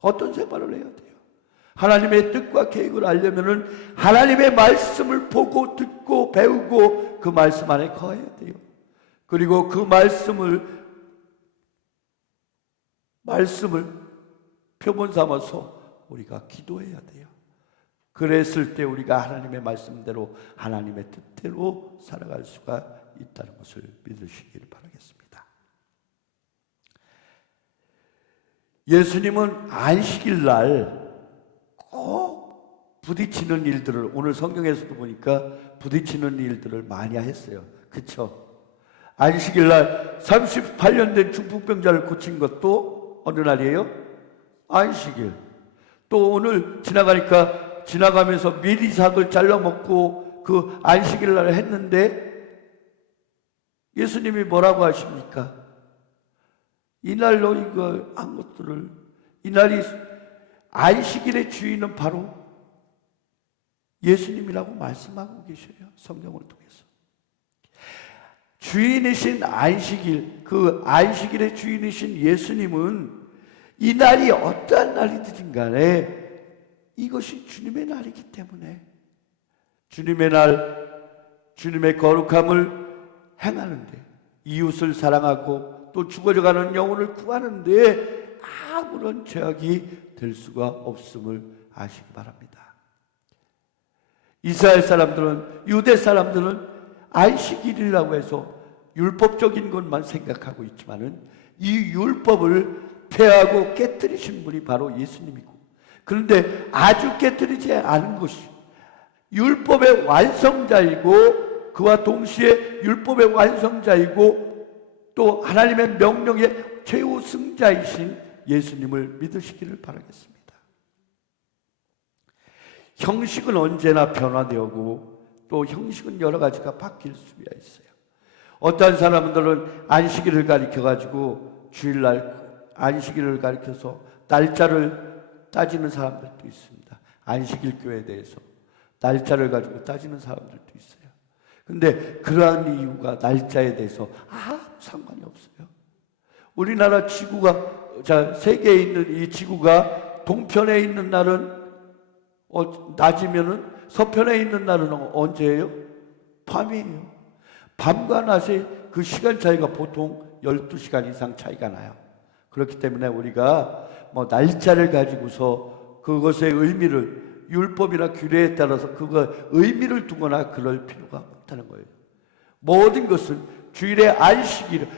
어떤 생활을 해야 돼요? 하나님의 뜻과 계획을 알려면 하나님의 말씀을 보고 듣고 배우고 그 말씀 안에 거해야 돼요. 그리고 그 말씀을 표본 삼아서 우리가 기도해야 돼요. 그랬을 때 우리가 하나님의 말씀대로 하나님의 뜻대로 살아갈 수가 있다는 것을 믿으시기를 바라겠습니다. 예수님은 안식일 날 꼭 부딪히는 일들을 오늘 성경에서도 보니까 부딪히는 일들을 많이 했어요. 그렇죠? 안식일 날 38년 된 중풍병자를 고친 것도 어느 날이에요? 안식일. 또 오늘 지나가면서 미리삭을 잘라 먹고 그 안식일 날 했는데 예수님이 뭐라고 하십니까? 이날로 이거 한 것들을 이날이 안식일의 주인은 바로 예수님이라고 말씀하고 계셔요. 성경을 통해서. 주인이신 안식일, 그 안식일의 주인이신 예수님은 이 날이 어떠한 날이든 간에 이것이 주님의 날이기 때문에 주님의 날, 주님의 거룩함을 행하는데 이웃을 사랑하고 또 죽어져가는 영혼을 구하는데 아무런 제약이 될 수가 없음을 아시기 바랍니다. 이스라엘 사람들은, 유대 사람들은 안식일이라고 해서 율법적인 것만 생각하고 있지만은 이 율법을 폐하고 깨뜨리신 분이 바로 예수님이고, 그런데 아주 깨뜨리지 않은 것이 율법의 완성자이고 그와 동시에 율법의 완성자이고 또 하나님의 명령의 최후 승자이신 예수님을 믿으시기를 바라겠습니다. 형식은 언제나 변화되고 또 형식은 여러 가지가 바뀔 수가 있어요. 어떤 사람들은 안식일을 가리켜가지고 주일날 안식일을 가리켜서 날짜를 따지는 사람들도 있습니다. 안식일 교회에 대해서 날짜를 가지고 따지는 사람들도 있어요. 근데 그러한 이유가 날짜에 대해서 아무 상관이 없어요. 우리나라 지구가, 자, 세계에 있는 이 지구가 동편에 있는 날은 낮이면은 서편에 있는 날은 언제예요? 밤이에요. 밤과 낮의 그 시간 차이가 보통 12시간 이상 차이가 나요. 그렇기 때문에 우리가 뭐 날짜를 가지고서 그것의 의미를 율법이나 규례에 따라서 그거 의미를 두거나 그럴 필요가 없다는 거예요. 모든 것은 주일의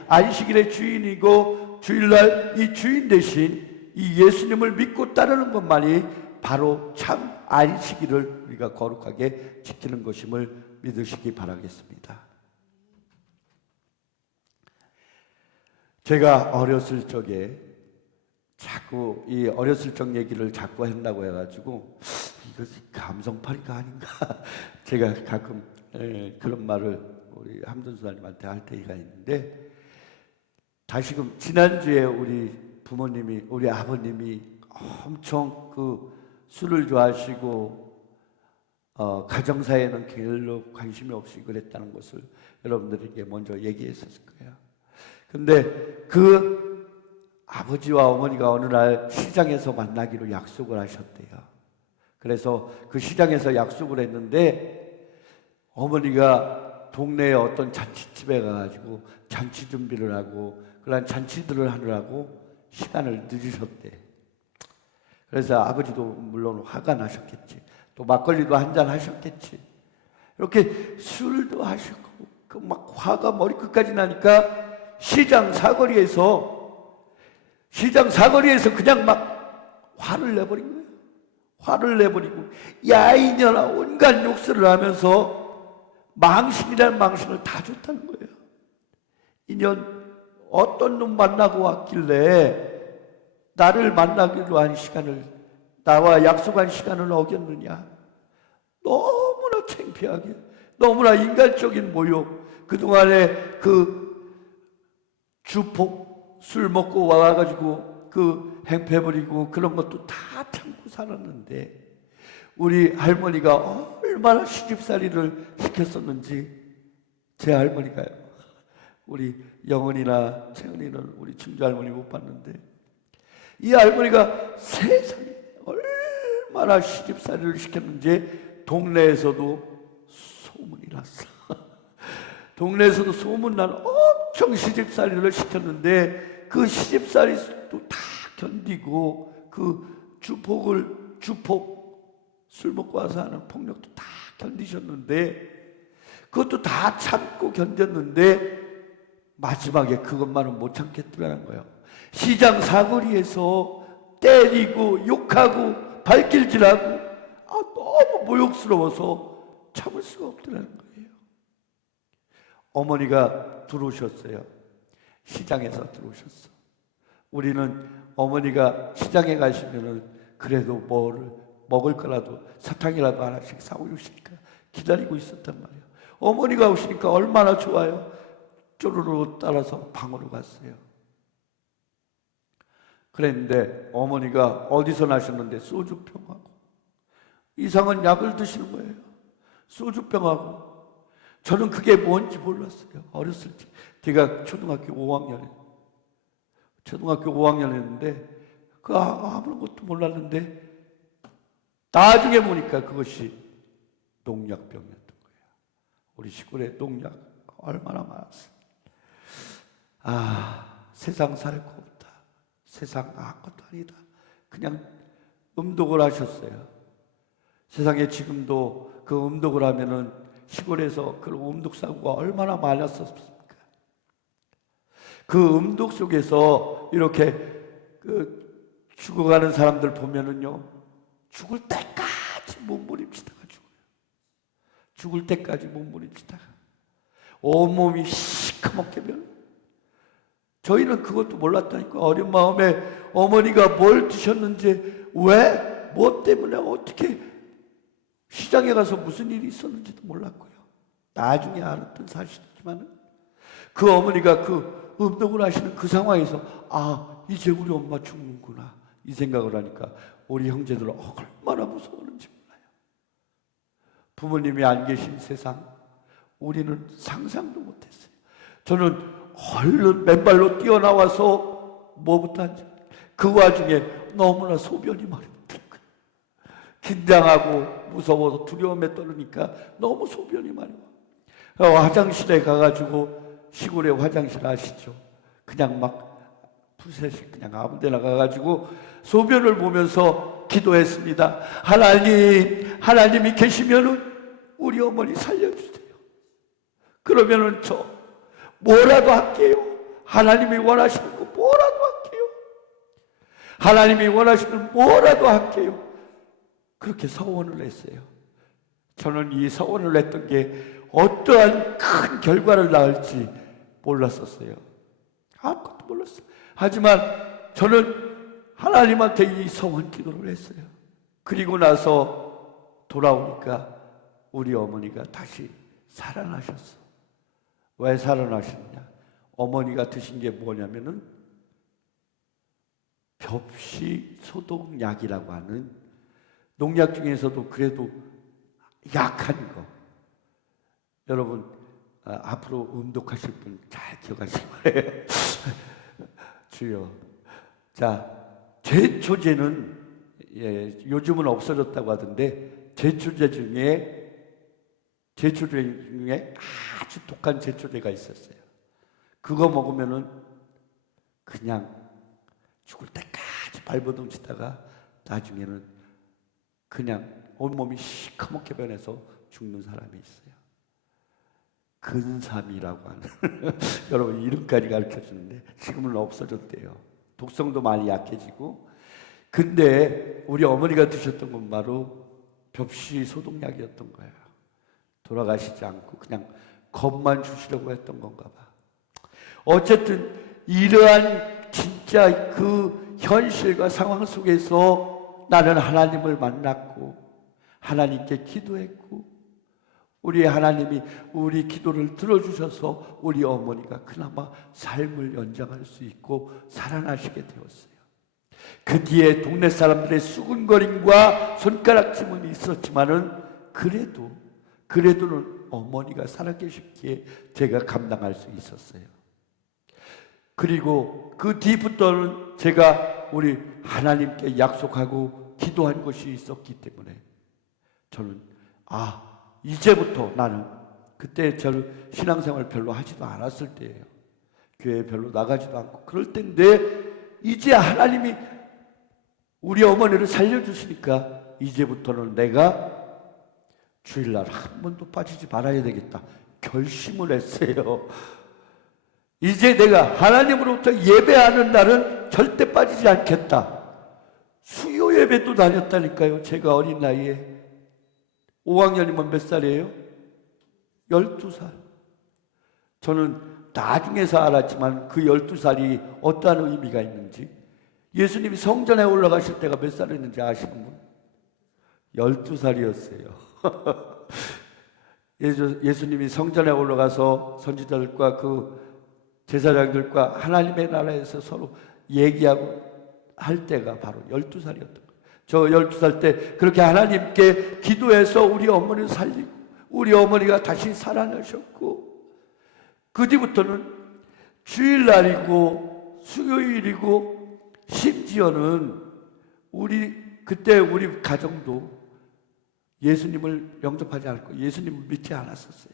안식일의 주인이고 주일날 이 주인 대신 이 예수님을 믿고 따르는 것만이 바로 참 안식일을 우리가 거룩하게 지키는 것임을 믿으시기 바라겠습니다. 제가 어렸을 적에 자꾸 이 어렸을 적 얘기를 자꾸 한다고 해가지고 이것이 감성팔이가 아닌가 제가 가끔 그런 말을 우리 함전수사님한테 할 때가 있는데, 다시금 지난주에 우리 부모님이, 우리 아버님이 엄청 그 술을 좋아하시고 가정사에는 별로 관심이 없이 그랬다는 것을 여러분들에게 먼저 얘기했었을 거예요. 근데 그 아버지와 어머니가 어느 날 시장에서 만나기로 약속을 하셨대요. 그래서 그 시장에서 약속을 했는데 어머니가 동네에 어떤 잔치집에 가가지고 잔치 준비를 하고 그런 잔치들을 하느라고 시간을 늦으셨대. 그래서 아버지도 물론 화가 나셨겠지. 또 막걸리도 한잔 하셨겠지. 이렇게 술도 하셨고 그 막 화가 머리끝까지 나니까 시장 사거리에서 그냥 막 화를 내버린 거예요. 화를 내버리고 야 이년아 온갖 욕설을 하면서 망신이라는 망신을 다 줬다는 거예요. 이년 어떤 놈 만나고 왔길래 나를 만나기로 한 시간을, 나와 약속한 시간을 어겼느냐. 너무나 창피하게, 너무나 인간적인 모욕. 그동안에 그 주폭 술 먹고 와가지고 그 행패 부리고 그런 것도 다 참고 살았는데 우리 할머니가 얼마나 시집살이를 시켰었는지, 제 할머니가요. 우리 영은이나 채은이는 우리 친주 할머니 못 봤는데 이 할머니가 세상에 얼마나 시집살이를 시켰는지 동네에서도 소문이 났어. 동네에서도 소문난 엄청 시집살이를 시켰는데 그 시집살이도 다 견디고 그 주폭 술 먹고 와서 하는 폭력도 다 견디셨는데 그것도 다 참고 견뎠는데 마지막에 그것만은 못 참겠더라는 거예요. 시장 사거리에서 때리고 욕하고 발길질하고 너무 모욕스러워서 참을 수가 없더라는 거예요. 어머니가 들어오셨어요. 시장에서 들어오셨어. 우리는 어머니가 시장에 가시면은 그래도 뭐를 먹을 거라도 사탕이라도 하나씩 사오시니까 기다리고 있었단 말이에요. 어머니가 오시니까 얼마나 좋아요. 쪼르르 따라서 방으로 갔어요. 그랬는데 어머니가 어디서 나셨는데 소주병하고 이상한 약을 드시는 거예요. 소주병하고. 저는 그게 뭔지 몰랐어요. 어렸을 때. 제가 초등학교 5학년이었는데 그 아무것도 몰랐는데 나중에 보니까 그것이 농약병이었던 거예요. 우리 시골에 농약 얼마나 많았어요. 세상 살 거 없다. 세상 아무것도 아니다. 그냥 음독을 하셨어요. 세상에 지금도 그 음독을 하면은 시골에서 그런 음독 사고가 얼마나 많았었습니까? 그 음독 속에서 이렇게 그 죽어가는 사람들 보면은요, 죽을 때까지 몸부림치다가 죽어요. 죽을 때까지 몸부림치다가 온몸이 시커멓게 변해요. 저희는 그것도 몰랐다니까. 어린 마음에 어머니가 뭘 드셨는지, 왜, 뭐 때문에, 어떻게 시장에 가서 무슨 일이 있었는지도 몰랐고요. 나중에 알았던 사실이지만 그 어머니가 그 음독을 하시는 그 상황에서 이제 우리 엄마 죽는구나 이 생각을 하니까 우리 형제들은 얼마나 무서웠는지 몰라요. 부모님이 안 계신 세상, 우리는 상상도 못했어요. 저는 얼른 맨발로 뛰어나와서 뭐부터 하지? 그 와중에 너무나 소변이 마렵더라고요. 긴장하고 무서워서 두려움에 떨으니까 너무 소변이 마려워. 화장실에 가가지고, 시골의 화장실 아시죠? 그냥 막 푸셋이 그냥 아무 데나 가가지고 소변을 보면서 기도했습니다. 하나님이 계시면은 우리 어머니 살려주세요. 그러면은 저 뭐라도 할게요. 하나님이 원하시는 거 뭐라도 할게요. 하나님이 원하시는 뭐라도 할게요. 그렇게 서원을 했어요. 저는 이 서원을 했던 게 어떠한 큰 결과를 낳을지 몰랐었어요. 아무것도 몰랐어요. 하지만 저는 하나님한테 이 서원 기도를 했어요. 그리고 나서 돌아오니까 우리 어머니가 다시 살아나셨어. 왜 살아나셨냐? 어머니가 드신 게 뭐냐면은 벽시 소독약이라고 하는 농약 중에서도 그래도 약한 거. 여러분 앞으로 음독하실 분 잘 기억하실 거예요. 주여. 자, 제초제는 요즘은 없어졌다고 하던데 제초제 중에 아주 독한 제초제가 있었어요. 그거 먹으면은 그냥 죽을 때까지 발버둥 치다가 나중에는 그냥 온몸이 시커멓게 변해서 죽는 사람이 있어요. 근삼이라고 하는 여러분 이름까지 가르쳐주는데 지금은 없어졌대요. 독성도 많이 약해지고. 근데 우리 어머니가 드셨던 건 바로 벽시 소독약이었던 거예요. 돌아가시지 않고 그냥 겁만 주시려고 했던 건가 봐. 어쨌든 이러한 진짜 그 현실과 상황 속에서 나는 하나님을 만났고 하나님께 기도했고 우리 하나님이 우리 기도를 들어주셔서 우리 어머니가 그나마 삶을 연장할 수 있고 살아나시게 되었어요. 그 뒤에 동네 사람들의 수군거림과 손가락질은 있었지만은 그래도는 어머니가 살아계셨기에 제가 감당할 수 있었어요. 그리고 그 뒤부터는 제가 우리 하나님께 약속하고 기도한 것이 있었기 때문에 저는 이제부터 나는 그때 저는 신앙생활 별로 하지도 않았을 때예요. 교회 별로 나가지도 않고 그럴 때인데 이제 하나님이 우리 어머니를 살려주시니까 이제부터는 내가 주일날 한 번도 빠지지 말아야 되겠다 결심을 했어요. 이제 내가 하나님으로부터 예배하는 날은 절대 빠지지 않겠다. 수요 예배도 다녔다니까요. 제가 어린 나이에 5학년이면 몇 살이에요? 12살. 저는 나중에서 알았지만 그 12살이 어떠한 의미가 있는지. 예수님이 성전에 올라가실 때가 몇 살이었는지 아시는 분? 12살이었어요. 예수님이 성전에 올라가서 선지자들과 그 제사장들과 하나님의 나라에서 서로 얘기하고 할 때가 바로 12살이었던 거예요. 저 12살 때 그렇게 하나님께 기도해서 우리 어머니를 살리고 우리 어머니가 다시 살아나셨고 그 뒤부터는 주일날이고 수요일이고 심지어는 그때 우리 가정도 예수님을 영접하지 않고 예수님을 믿지 않았었어요.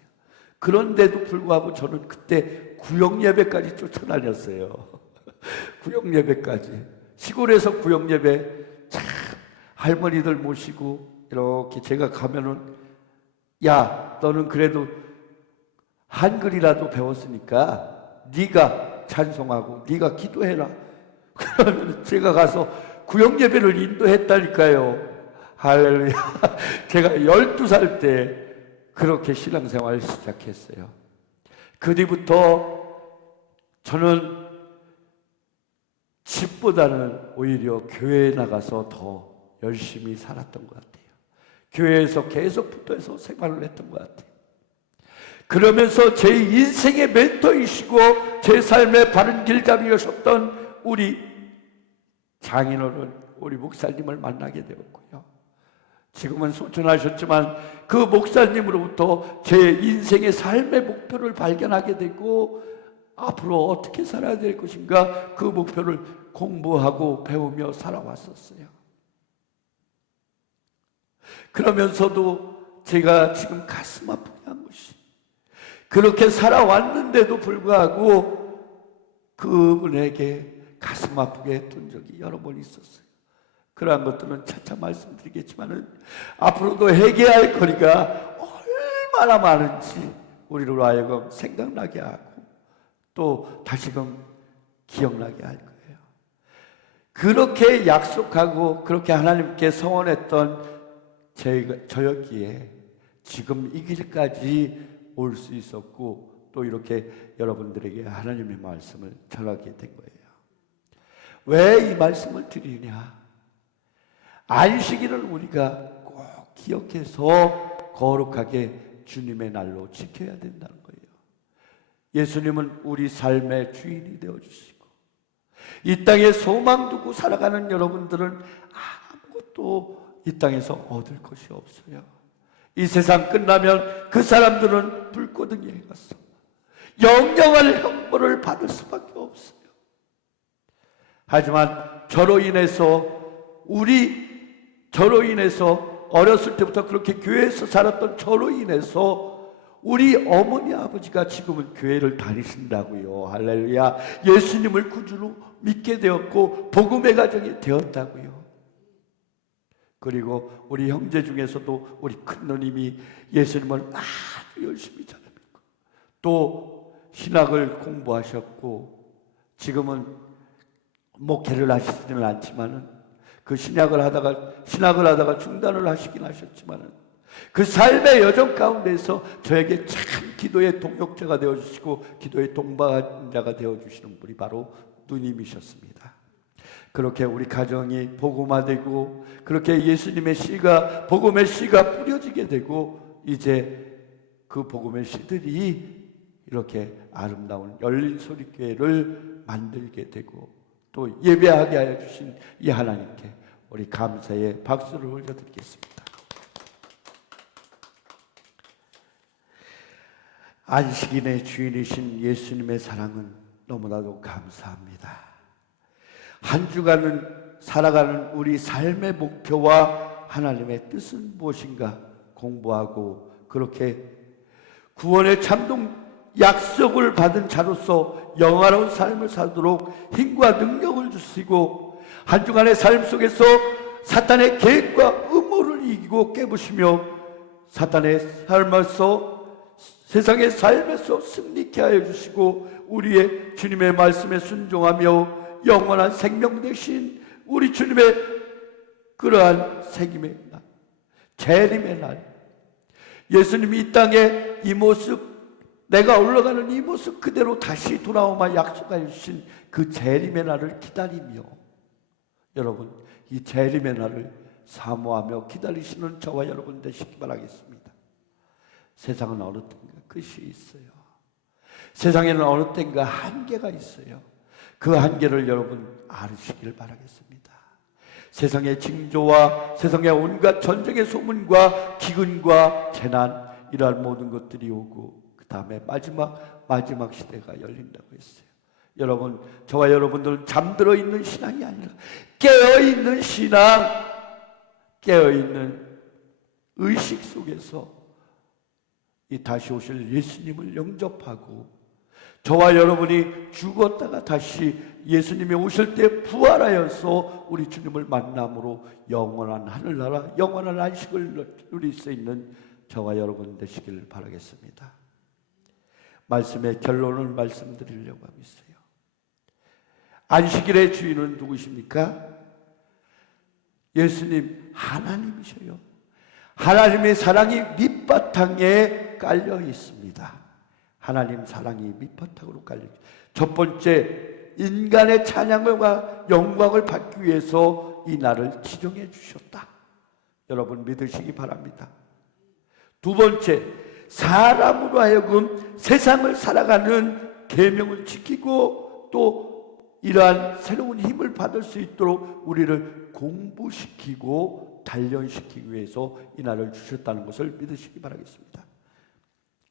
그런데도 불구하고 저는 그때 구역예배까지 쫓아다녔어요. 구역예배까지. 시골에서 구역예배 참 할머니들 모시고 이렇게 제가 가면은 야 너는 그래도 한글이라도 배웠으니까 네가 찬송하고 네가 기도해라. 그러면 제가 가서 구역예배를 인도했다니까요. 할렐루야. 제가 12살 때 그렇게 신앙생활을 시작했어요. 그 뒤부터 저는 집보다는 오히려 교회에 나가서 더 열심히 살았던 것 같아요. 교회에서 계속 붙어서 생활을 했던 것 같아요. 그러면서 제 인생의 멘토이시고 제 삶의 바른 길잡이셨던 우리 장인어른, 우리 목사님을 만나게 되었고요. 지금은 소천하셨지만 그 목사님으로부터 제 인생의 삶의 목표를 발견하게 되고 앞으로 어떻게 살아야 될 것인가 그 목표를 공부하고 배우며 살아왔었어요. 그러면서도 제가 지금 가슴 아프게 한 것이 그렇게 살아왔는데도 불구하고 그분에게 가슴 아프게 했던 적이 여러 번 있었어요. 그러한 것들은 차차 말씀드리겠지만은 앞으로도 회개할 거리가 얼마나 많은지 우리로 하여금 생각나게 하고 또 다시금 기억나게 할 거예요. 그렇게 약속하고 그렇게 하나님께 서원했던 저였기에 지금 이 길까지 올 수 있었고 또 이렇게 여러분들에게 하나님의 말씀을 전하게 된 거예요. 왜 이 말씀을 드리냐? 안식일을 우리가 꼭 기억해서 거룩하게 주님의 날로 지켜야 된다는 거예요. 예수님은 우리 삶의 주인이 되어주시고 이 땅에 소망 두고 살아가는 여러분들은 아무것도 이 땅에서 얻을 것이 없어요. 이 세상 끝나면 그 사람들은 불꽃등에 가서 영영할 형벌을 받을 수밖에 없어요. 하지만 저로 인해서 어렸을 때부터 그렇게 교회에서 살았던 저로 인해서 우리 어머니 아버지가 지금은 교회를 다니신다고요. 할렐루야. 예수님을 구주로 믿게 되었고 복음의 가정이 되었다고요. 그리고 우리 형제 중에서도 우리 큰 누님이 예수님을 아주 열심히 잘 믿고 또 신학을 공부하셨고 지금은 목회를 하시지는 않지만은 그 신학을 하다가 중단을 하시긴 하셨지만은 그 삶의 여정 가운데서 저에게 참 기도의 동역자가 되어주시고 기도의 동반자가 되어주시는 분이 바로 누님이셨습니다. 그렇게 우리 가정이 복음화되고 그렇게 예수님의 씨가 복음의 씨가 뿌려지게 되고 이제 그 복음의 씨들이 이렇게 아름다운 열린 소리교회를 만들게 되고 또 예배하게 하여 주신 이 하나님께 우리 감사의 박수를 올려드리겠습니다. 안식일의 주인이신 예수님의 사랑은 너무나도 감사합니다. 한 주간은 살아가는 우리 삶의 목표와 하나님의 뜻은 무엇인가 공부하고 그렇게 구원의 참동 약속을 받은 자로서 영화로운 삶을 살도록 힘과 능력을 주시고 한 주간의 삶 속에서 사탄의 계획과 음모를 이기고 깨부시며 사탄의 삶에서 세상의 삶에서 승리케 하여 주시고 우리의 주님의 말씀에 순종하며 영원한 생명 되신 우리 주님의 그러한 생임의 날, 재림의 날, 예수님이 이 땅에 이 모습, 내가 올라가는 이 모습 그대로 다시 돌아오마 약속하여 주신 그 재림의 날을 기다리며 여러분 이 재림의 날을 사모하며 기다리시는 저와 여러분 되시기 바라겠습니다. 세상은 어느 때인가 끝이 있어요. 세상에는 어느 때인가 한계가 있어요. 그 한계를 여러분 알으시길 바라겠습니다. 세상의 징조와 세상의 온갖 전쟁의 소문과 기근과 재난 이러한 모든 것들이 오고 그 다음에 마지막 시대가 열린다고 했어요. 여러분 저와 여러분들은 잠들어 있는 신앙이 아니라 깨어있는 신앙, 깨어있는 의식 속에서 이 다시 오실 예수님을 영접하고 저와 여러분이 죽었다가 다시 예수님이 오실 때 부활하여서 우리 주님을 만남으로 영원한 하늘나라, 영원한 안식을 누릴 수 있는 저와 여러분 되시길 바라겠습니다. 말씀의 결론을 말씀드리려고 하고 있어요. 안식일의 주인은 누구십니까? 예수님 하나님이셔요. 하나님의 사랑이 밑바탕에 깔려 있습니다. 하나님 사랑이 밑바탕으로 깔려 있습니다. 첫 번째, 인간의 찬양과 영광을 받기 위해서 이 날을 지정해 주셨다. 여러분 믿으시기 바랍니다. 두 번째, 사람으로 하여금 세상을 살아가는 계명을 지키고 또 이러한 새로운 힘을 받을 수 있도록 우리를 공부시키고 단련시키기 위해서 이 날을 주셨다는 것을 믿으시기 바라겠습니다.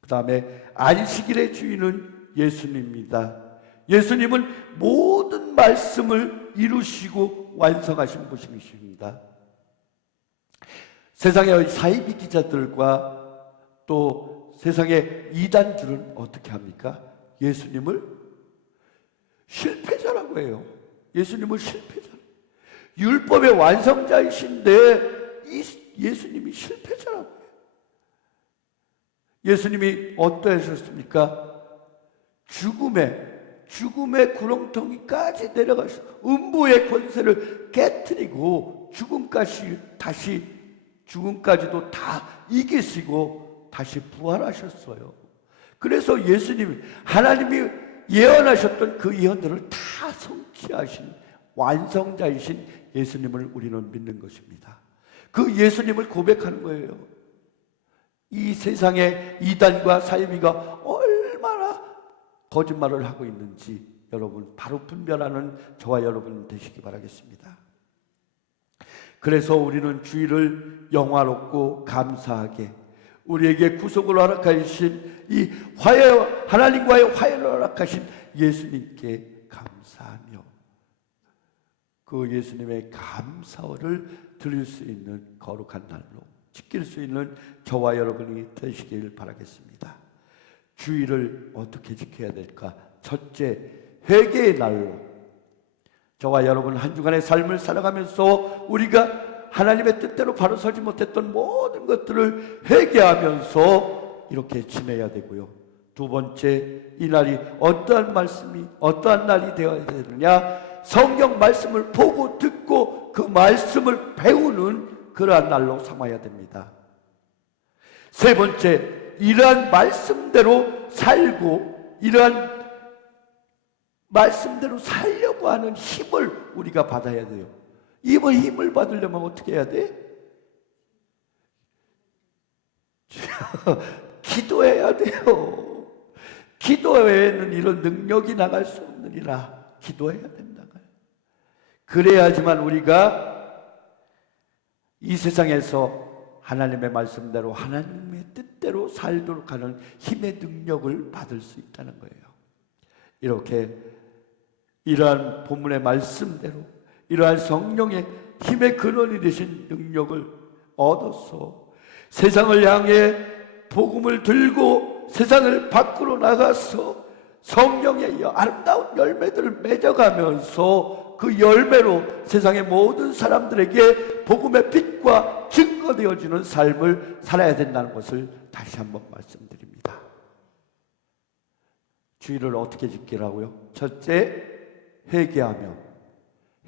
그 다음에 안식일의 주인은 예수님입니다. 예수님은 모든 말씀을 이루시고 완성하신 분이십니다. 세상의 사이비 기자들과 또 세상의 이단들은 어떻게 합니까? 예수님을 실패자라고 해요. 예수님을 실패자. 율법의 완성자이신데 이 예수님이 실패자라고 해요. 예수님이 어떠하셨습니까? 죽음의 구렁텅이까지 내려가서 음부의 권세를 깨뜨리고 죽음까지도 다 이기시고 다시 부활하셨어요. 그래서 예수님이 하나님이 예언하셨던 그 예언들을 다 성취하신 완성자이신 예수님을 우리는 믿는 것입니다. 그 예수님을 고백하는 거예요. 이 세상의 이단과 사이비가 얼마나 거짓말을 하고 있는지 여러분 바로 분별하는 저와 여러분 되시기 바라겠습니다. 그래서 우리는 주일을 영화롭고 감사하게 우리에게 구속을 허락하신 이 하나님과의 화해를 허락하신 예수님께 감사하며 그 예수님의 감사를 드릴 수 있는 거룩한 날로 지킬 수 있는 저와 여러분이 되시길 바라겠습니다. 주일을 어떻게 지켜야 될까? 첫째, 회개의 날로 저와 여러분 한 주간의 삶을 살아가면서 우리가 하나님의 뜻대로 바로 서지 못했던 모든 것들을 회개하면서 이렇게 지내야 되고요. 두 번째, 이 날이 어떠한 날이 되어야 되느냐? 성경 말씀을 보고 듣고 그 말씀을 배우는 그러한 날로 삼아야 됩니다. 세 번째, 이러한 말씀대로 살고 이러한 말씀대로 살려고 하는 힘을 우리가 받아야 돼요. 이 힘을 받으려면 어떻게 해야 돼? 기도해야 돼요. 기도 외에는 이런 능력이 나갈 수 없느니라. 기도해야 된다. 그래야지만 우리가 이 세상에서 하나님의 말씀대로 하나님의 뜻대로 살도록 하는 힘의 능력을 받을 수 있다는 거예요. 이렇게 이러한 본문의 말씀대로 이러한 성령의 힘의 근원이 되신 능력을 얻어서 세상을 향해 복음을 들고 세상을 밖으로 나가서 성령의 아름다운 열매들을 맺어가면서 그 열매로 세상의 모든 사람들에게 복음의 빛과 증거되어지는 삶을 살아야 된다는 것을 다시 한번 말씀드립니다. 주일을 어떻게 지키라고요? 첫째, 회개하며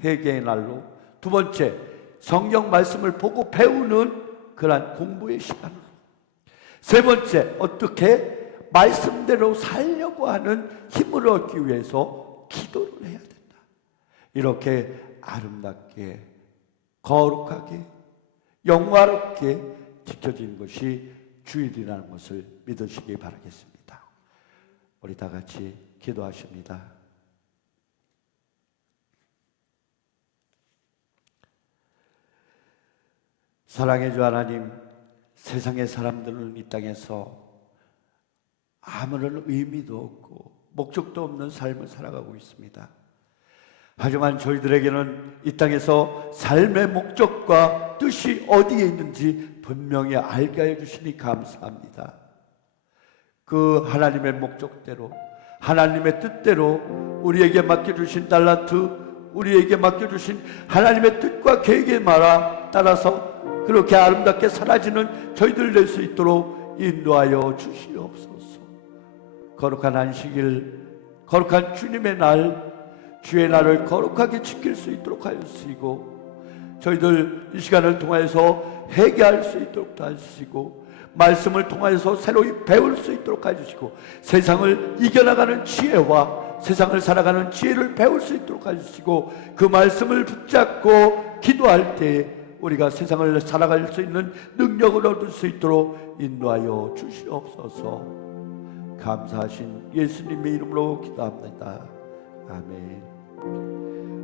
회개의 날로. 두 번째, 성경 말씀을 보고 배우는 그러한 공부의 시간으로. 세 번째, 어떻게 말씀대로 살려고 하는 힘을 얻기 위해서 기도를 해야 된다. 이렇게 아름답게 거룩하게 영화롭게 지켜지는 것이 주일이라는 것을 믿으시기 바라겠습니다. 우리 다 같이 기도하십니다. 사랑의 주 하나님, 세상의 사람들은 이 땅에서 아무런 의미도 없고 목적도 없는 삶을 살아가고 있습니다. 하지만 저희들에게는 이 땅에서 삶의 목적과 뜻이 어디에 있는지 분명히 알게 해주시니 감사합니다. 그 하나님의 목적대로 하나님의 뜻대로 우리에게 맡겨주신 달란트, 우리에게 맡겨주신 하나님의 뜻과 계획에 따라서 그렇게 아름답게 사라지는 저희들 될 수 있도록 인도하여 주시옵소서. 거룩한 안식일, 거룩한 주님의 날, 주의 날을 거룩하게 지킬 수 있도록 하시고 저희들 이 시간을 통해서 회개할 수 있도록 하시고 말씀을 통해서 새로이 배울 수 있도록 해주시고 세상을 이겨나가는 지혜와 세상을 살아가는 지혜를 배울 수 있도록 해주시고 그 말씀을 붙잡고 기도할 때 우리가 세상을 살아갈 수 있는 능력을 얻을 수 있도록 인도하여 주시옵소서. 감사하신 예수님의 이름으로 기도합니다. 아멘.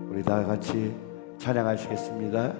우리 다 같이 찬양하시겠습니다.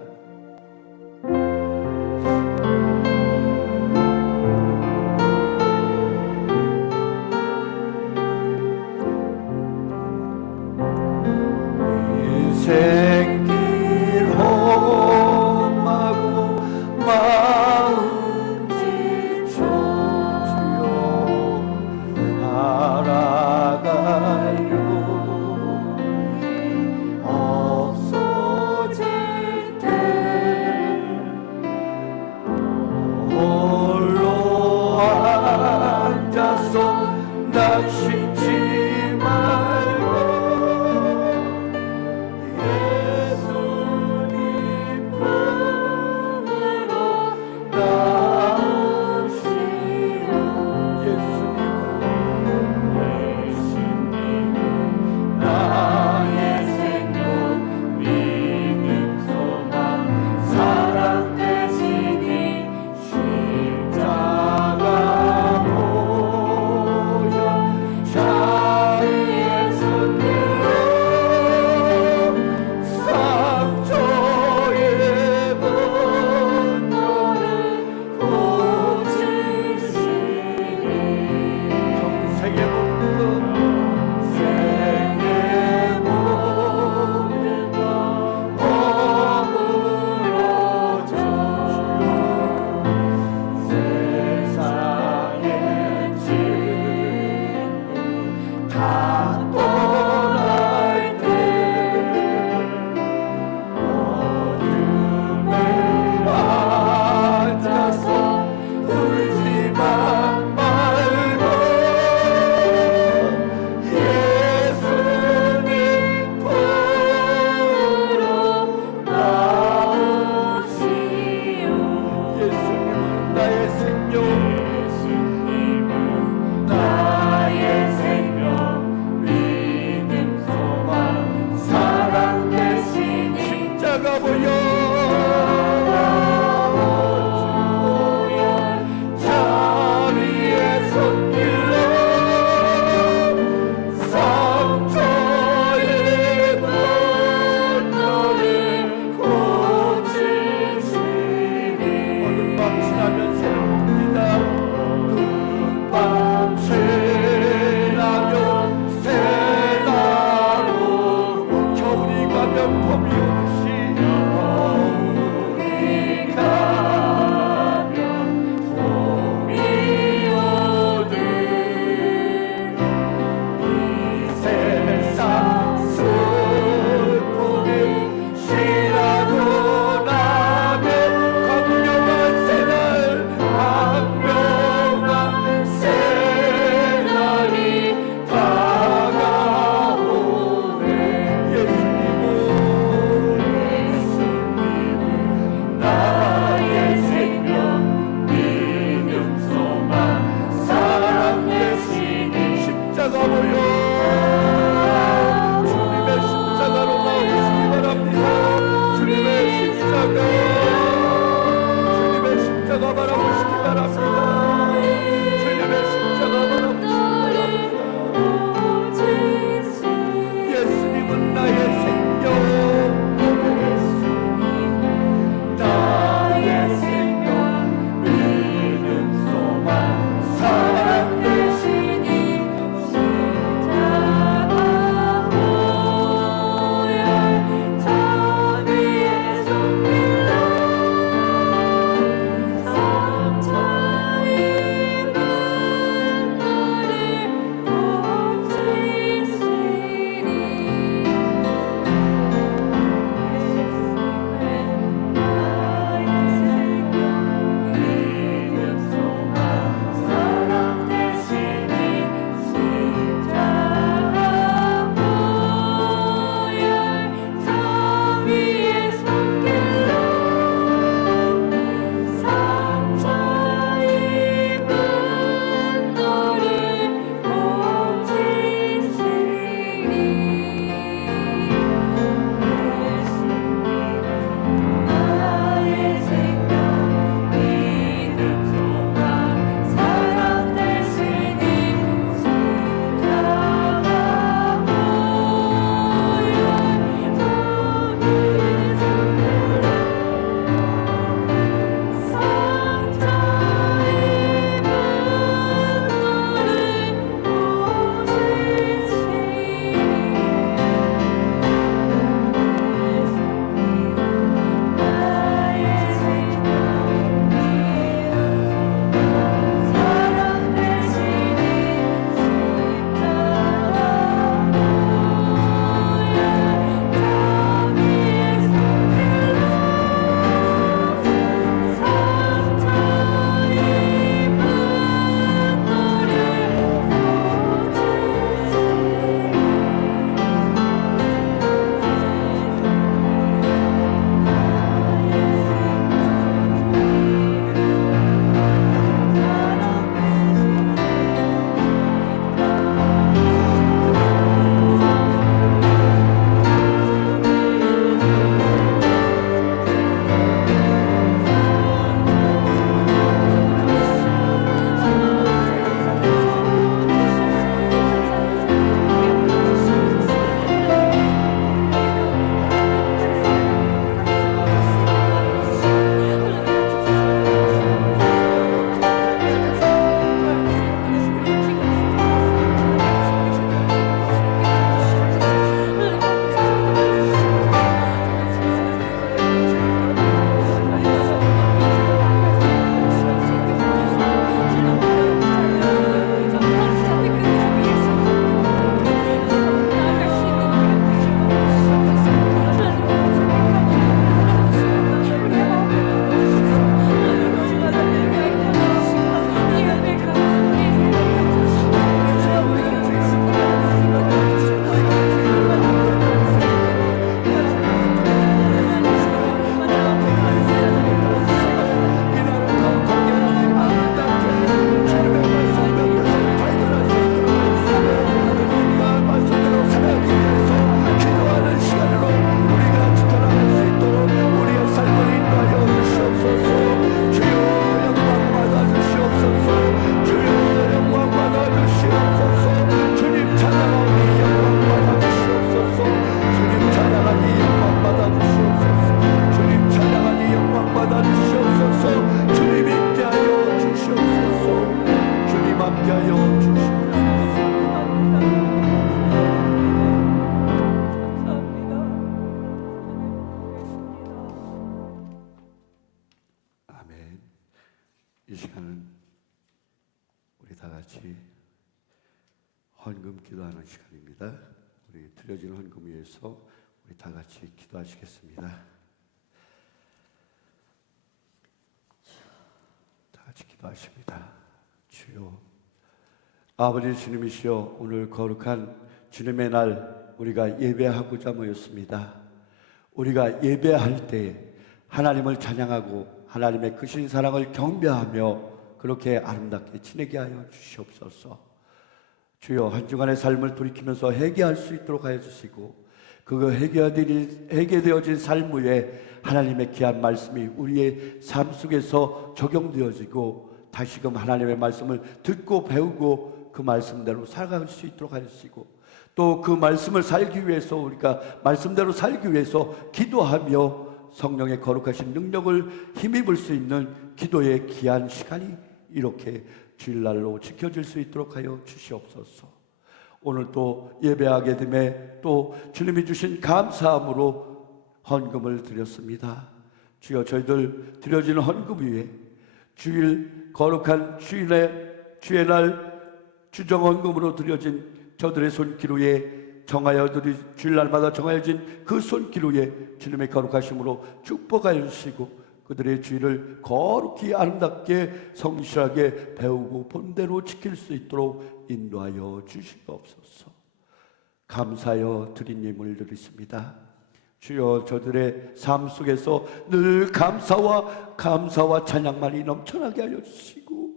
낙심치 말고 예수님 품으로 나오시오. 예수님은 나의 생명 믿음 소망 사랑 되시니 십자가 보혈 자위에 손들어 상처의 번뇌를 고치시니 평생의 모든 것 허물어 주시오. 세상의 친구 다 떠날 때 어둠에 앉아서 울지만 말고 예수님 품으로 나오시오. 예수님은 나의 생명, 예수님은 나의 생명 믿음 소망 사랑 되시니 십자가 보혈 자위에 손길로 상처의 번뇌를 고치시니 어둠 밤 지나면 새는 옵니다. 어둠 밤 지나면 새날 오고 겨울이 가면 봄이 오듯이 겨울이 가면 봄이 오듯 이 세상 슬픔이 지나고 나면 광명한 새날 광명한 새날이 다가오네. 예수님은 나의 생명 믿음 소망 사랑 되시니 십자가 보혈 주님의 십자가로 나오시기 바랍니다. 주님의 십자가 주님의 십자가 바라보시기 바랍니다. 주님의 십자가 바라보시기 바랍니다. 예수님은 나의 생명 나의 생명 믿음 소망 사랑 되시니 십자가 같이 헌금 기도하는 시간입니다. 우리 드려진 헌금 위해서 우리 다 같이 기도하시겠습니다. 다 같이 기도하십니다. 주여, 아버지 주님이시여, 오늘 거룩한 주님의 날 우리가 예배하고자 모였습니다. 우리가 예배할 때 하나님을 찬양하고 하나님의 크신 사랑을 경배하며 그렇게 아름답게 지내게 하여 주시옵소서. 주여, 한 주간의 삶을 돌이키면서 회개할 수 있도록 하여 주시고, 그 회개되어진 삶 위에 하나님의 귀한 말씀이 우리의 삶 속에서 적용되어지고 다시금 하나님의 말씀을 듣고 배우고 그 말씀대로 살아갈 수 있도록 하여 주시고, 또 그 말씀을 살기 위해서 우리가 말씀대로 살기 위해서 기도하며 성령의 거룩하신 능력을 힘입을 수 있는 기도의 귀한 시간이 이렇게 주일날로 지켜질 수 있도록 하여 주시옵소서. 오늘 또 예배하게 됨에 또 주님이 주신 감사함으로 헌금을 드렸습니다. 주여, 저희들 드려지는 헌금 위에 주일 거룩한 주의 날 주정 헌금으로 드려진 저들의 손길 위에 주일날마다 정하여진 그 손길 위에 주님의 거룩하심으로 축복하여 주시고 그들의 주일을 거룩히 아름답게 성실하게 배우고 본대로 지킬 수 있도록 인도하여 주시옵소서. 감사하여 드린 예물 드리십니다. 주여, 저들의 삶 속에서 늘 감사와 찬양만이 넘쳐나게 하여 주시고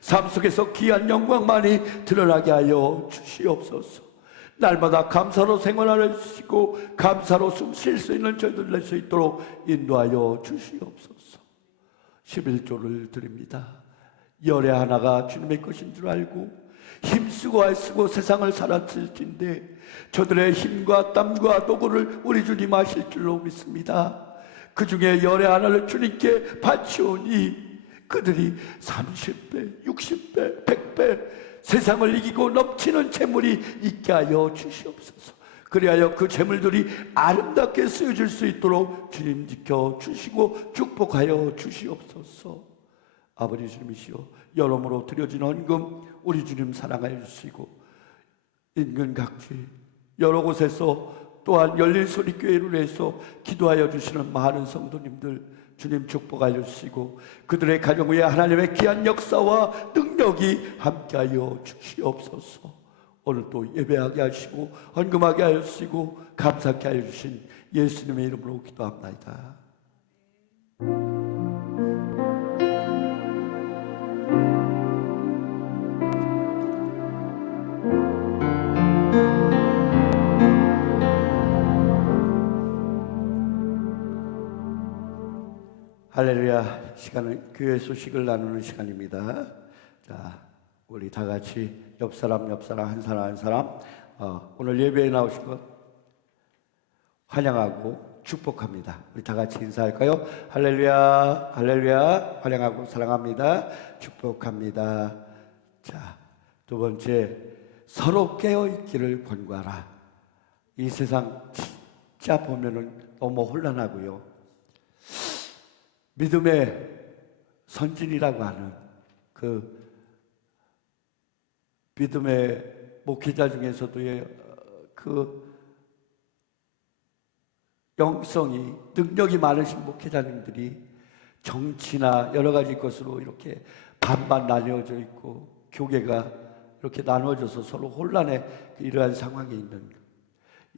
삶 속에서 귀한 영광만이 드러나게 하여 주시옵소서. 날마다 감사로 생활하여 주시고 감사로 숨 쉴 수 있는 저희들 낼 수 있도록 인도하여 주시옵소서. 11조를 드립니다. 열의 하나가 주님의 것인 줄 알고 힘쓰고 애쓰고 세상을 살았을진데 저들의 힘과 땀과 노고를 우리 주님 아실 줄로 믿습니다. 그 중에 열의 하나를 주님께 바치오니 그들이 30배, 60배, 100배 세상을 이기고 넘치는 재물이 있게 하여 주시옵소서. 그리하여 그 재물들이 아름답게 쓰여질 수 있도록 주님 지켜주시고 축복하여 주시옵소서. 아버지 주님이시여, 여러모로 드려진 헌금 우리 주님 사랑하여 주시고 인근 각지 여러 곳에서 또한 열린 소리교회를 위해서 기도하여 주시는 많은 성도님들 주님 축복하여 주시고 그들의 가정 위에 하나님의 귀한 역사와 능력이 함께하여 주시옵소서. 오늘 또 예배하게 하시고 헌금하게 하여 주시고 감사케 하여 주신 예수님의 이름으로 기도합니다. 할렐루야. 시간은 교회 소식을 나누는 시간입니다. 자, 우리 다 같이 옆 사람 한 사람 오늘 예배에 나오신 것 환영하고 축복합니다. 우리 다 같이 인사할까요? 할렐루야, 할렐루야. 환영하고 사랑합니다. 축복합니다. 자, 두 번째, 서로 깨어있기를 권고하라. 이 세상 진짜 보면은 너무 혼란하고요. 믿음의 선진이라고 하는 그 믿음의 목회자 중에서도 그 영성이 능력이 많으신 목회자님들이 정치나 여러 가지 것으로 이렇게 반반 나뉘어져 있고 교계가 이렇게 나눠져서 서로 혼란의 이러한 상황에 있는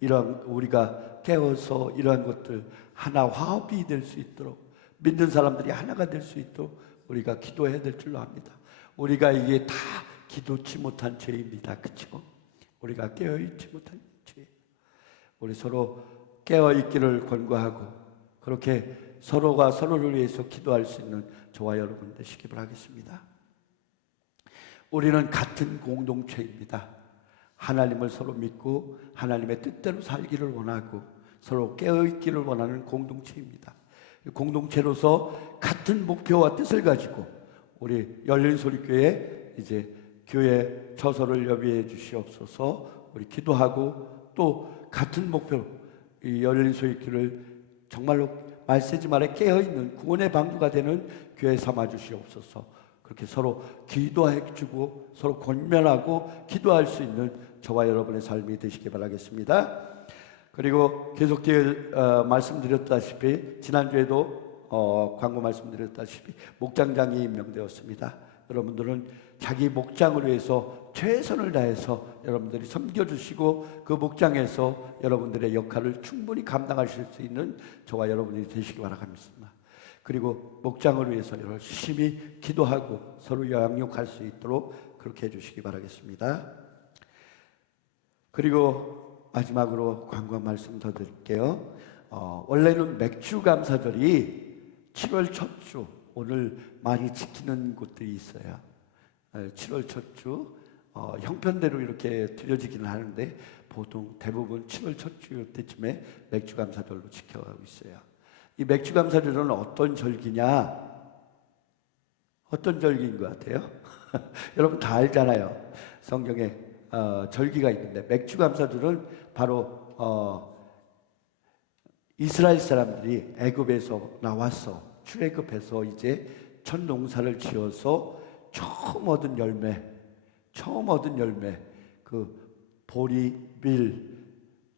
이런 우리가 깨어서 이러한 것들 하나 화합이 될 수 있도록 믿는 사람들이 하나가 될 수 있도록 우리가 기도해야 될 줄로 압니다. 우리가 이게 다 기도치 못한 죄입니다. 그렇죠? 우리가 깨어있지 못한 죄. 우리 서로 깨어있기를 권고하고 그렇게 서로가 서로를 위해서 기도할 수 있는 저와 여러분 되시기 바라겠습니다. 우리는 같은 공동체입니다. 하나님을 서로 믿고 하나님의 뜻대로 살기를 원하고 서로 깨어있기를 원하는 공동체입니다. 공동체로서 같은 목표와 뜻을 가지고 우리 열린소리교회 이제 교회 처소를 여비해 주시옵소서. 우리 기도하고 또 같은 목표 이 열린소리교회를 정말로 말세지말에 깨어있는 구원의 방주가 되는 교회 삼아 주시옵소서. 그렇게 서로 기도해주고 서로 권면하고 기도할 수 있는 저와 여러분의 삶이 되시기 바라겠습니다. 그리고 계속되어 말씀드렸다시피 지난주에도 광고 말씀드렸다시피 목장장이 임명되었습니다. 여러분들은 자기 목장을 위해서 최선을 다해서 여러분들이 섬겨주시고 그 목장에서 여러분들의 역할을 충분히 감당하실 수 있는 저와 여러분이 되시기 바랍니다. 그리고 목장을 위해서 열심히 기도하고 서로 양육할 수 있도록 그렇게 해주시기 바라겠습니다. 그리고 마지막으로 광고 말씀 더 드릴게요. 원래는 맥주 감사절이 7월 첫 주 오늘 많이 지키는 곳들이 있어요. 7월 첫 주 형편대로 이렇게 드려지기는 하는데 보통 대부분 7월 첫 주 때쯤에 맥주 감사절로 지켜가고 있어요. 이 맥주 감사절은 어떤 절기냐? 어떤 절기인 것 같아요? 여러분 다 알잖아요. 성경에 절기가 있는데 맥주 감사절은 바로 이스라엘 사람들이 애굽에서 나와서 출애굽해서 이제 첫 농사를 지어서 처음 얻은 열매 그 보리, 밀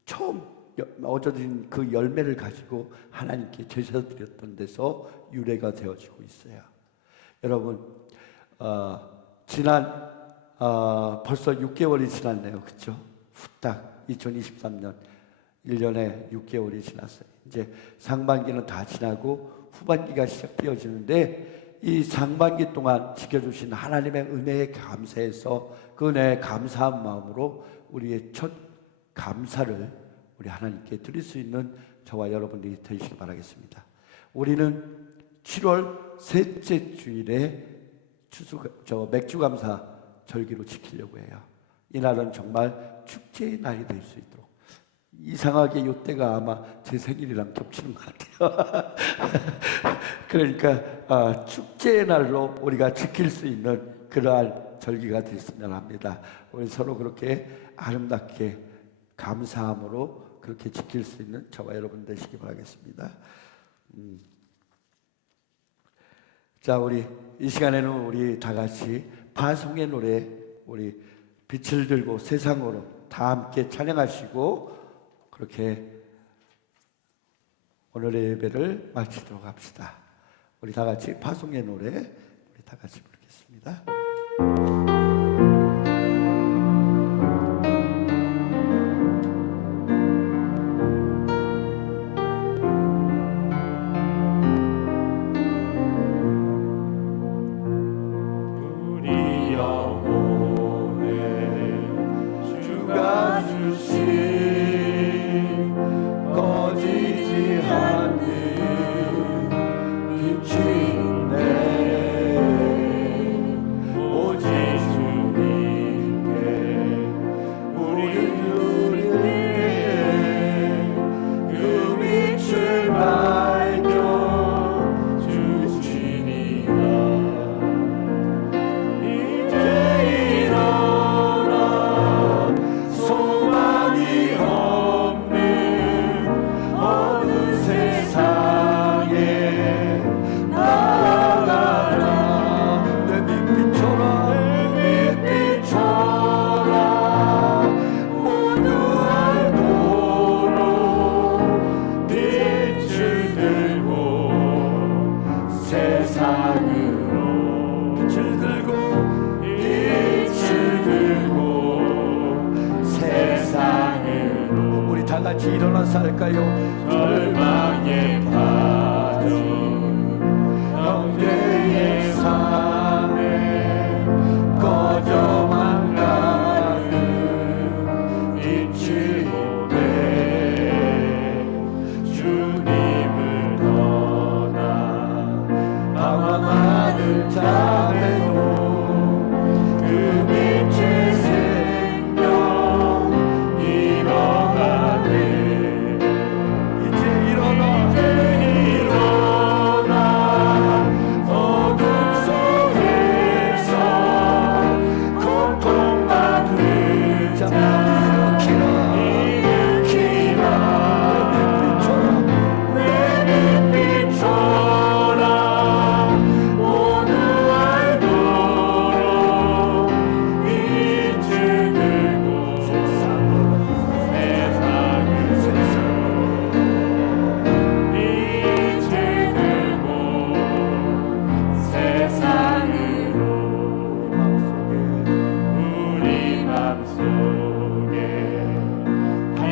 처음 얻어진 그 열매를 가지고 하나님께 제사 드렸던 데서 유래가 되어지고 있어요. 여러분 지난 벌써 6개월이 지났네요. 그렇죠? 후딱 2023년 1년에 6개월이 지났어요. 이제 상반기는 다 지나고 후반기가 시작되어지는데 이 상반기 동안 지켜주신 하나님의 은혜에 감사해서 그 은혜에 감사한 마음으로 우리의 첫 감사를 우리 하나님께 드릴 수 있는 저와 여러분들이 되시기 바라겠습니다. 우리는 7월 셋째 주일에 맥주 감사 절기로 지키려고 해요. 이날은 정말 축제의 날이 될 수 있도록. 이상하게 이때가 아마 제 생일이랑 겹치는 것 같아요. 그러니까 축제의 날로 우리가 지킬 수 있는 그러한 절기가 됐으면 합니다. 우리 서로 그렇게 아름답게 감사함으로 그렇게 지킬 수 있는 저와 여러분 되시기 바라겠습니다. 자, 우리 이 시간에는 우리 다 같이 파송의 노래, 우리 빛을 들고 세상으로 다 함께 찬양하시고 그렇게 오늘의 예배를 마치도록 합시다. 우리 다 같이 파송의 노래 우리 다 같이 부르겠습니다. 우리 영혼에 주가 주신 꺼지지 않는 빛인데 오직 주님께 우리 누리네 그 빛을 밝혀 주시니라. 이제 일어나 소망이 없는 어두운 세상에 나아가라. 내 빛비춰라 모두 알도록 빛을 들고 세상으로 빛을 들고 세상으로 우리 다 같이 일어나서 할까요? 절망에 빠져 형제의 삶에 꺼져만 가는 빛이 오네. 주님을 떠나 방황하는 자매도 그 빛의 생명 잃어가네. 이제 일어나 이제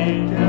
하나님께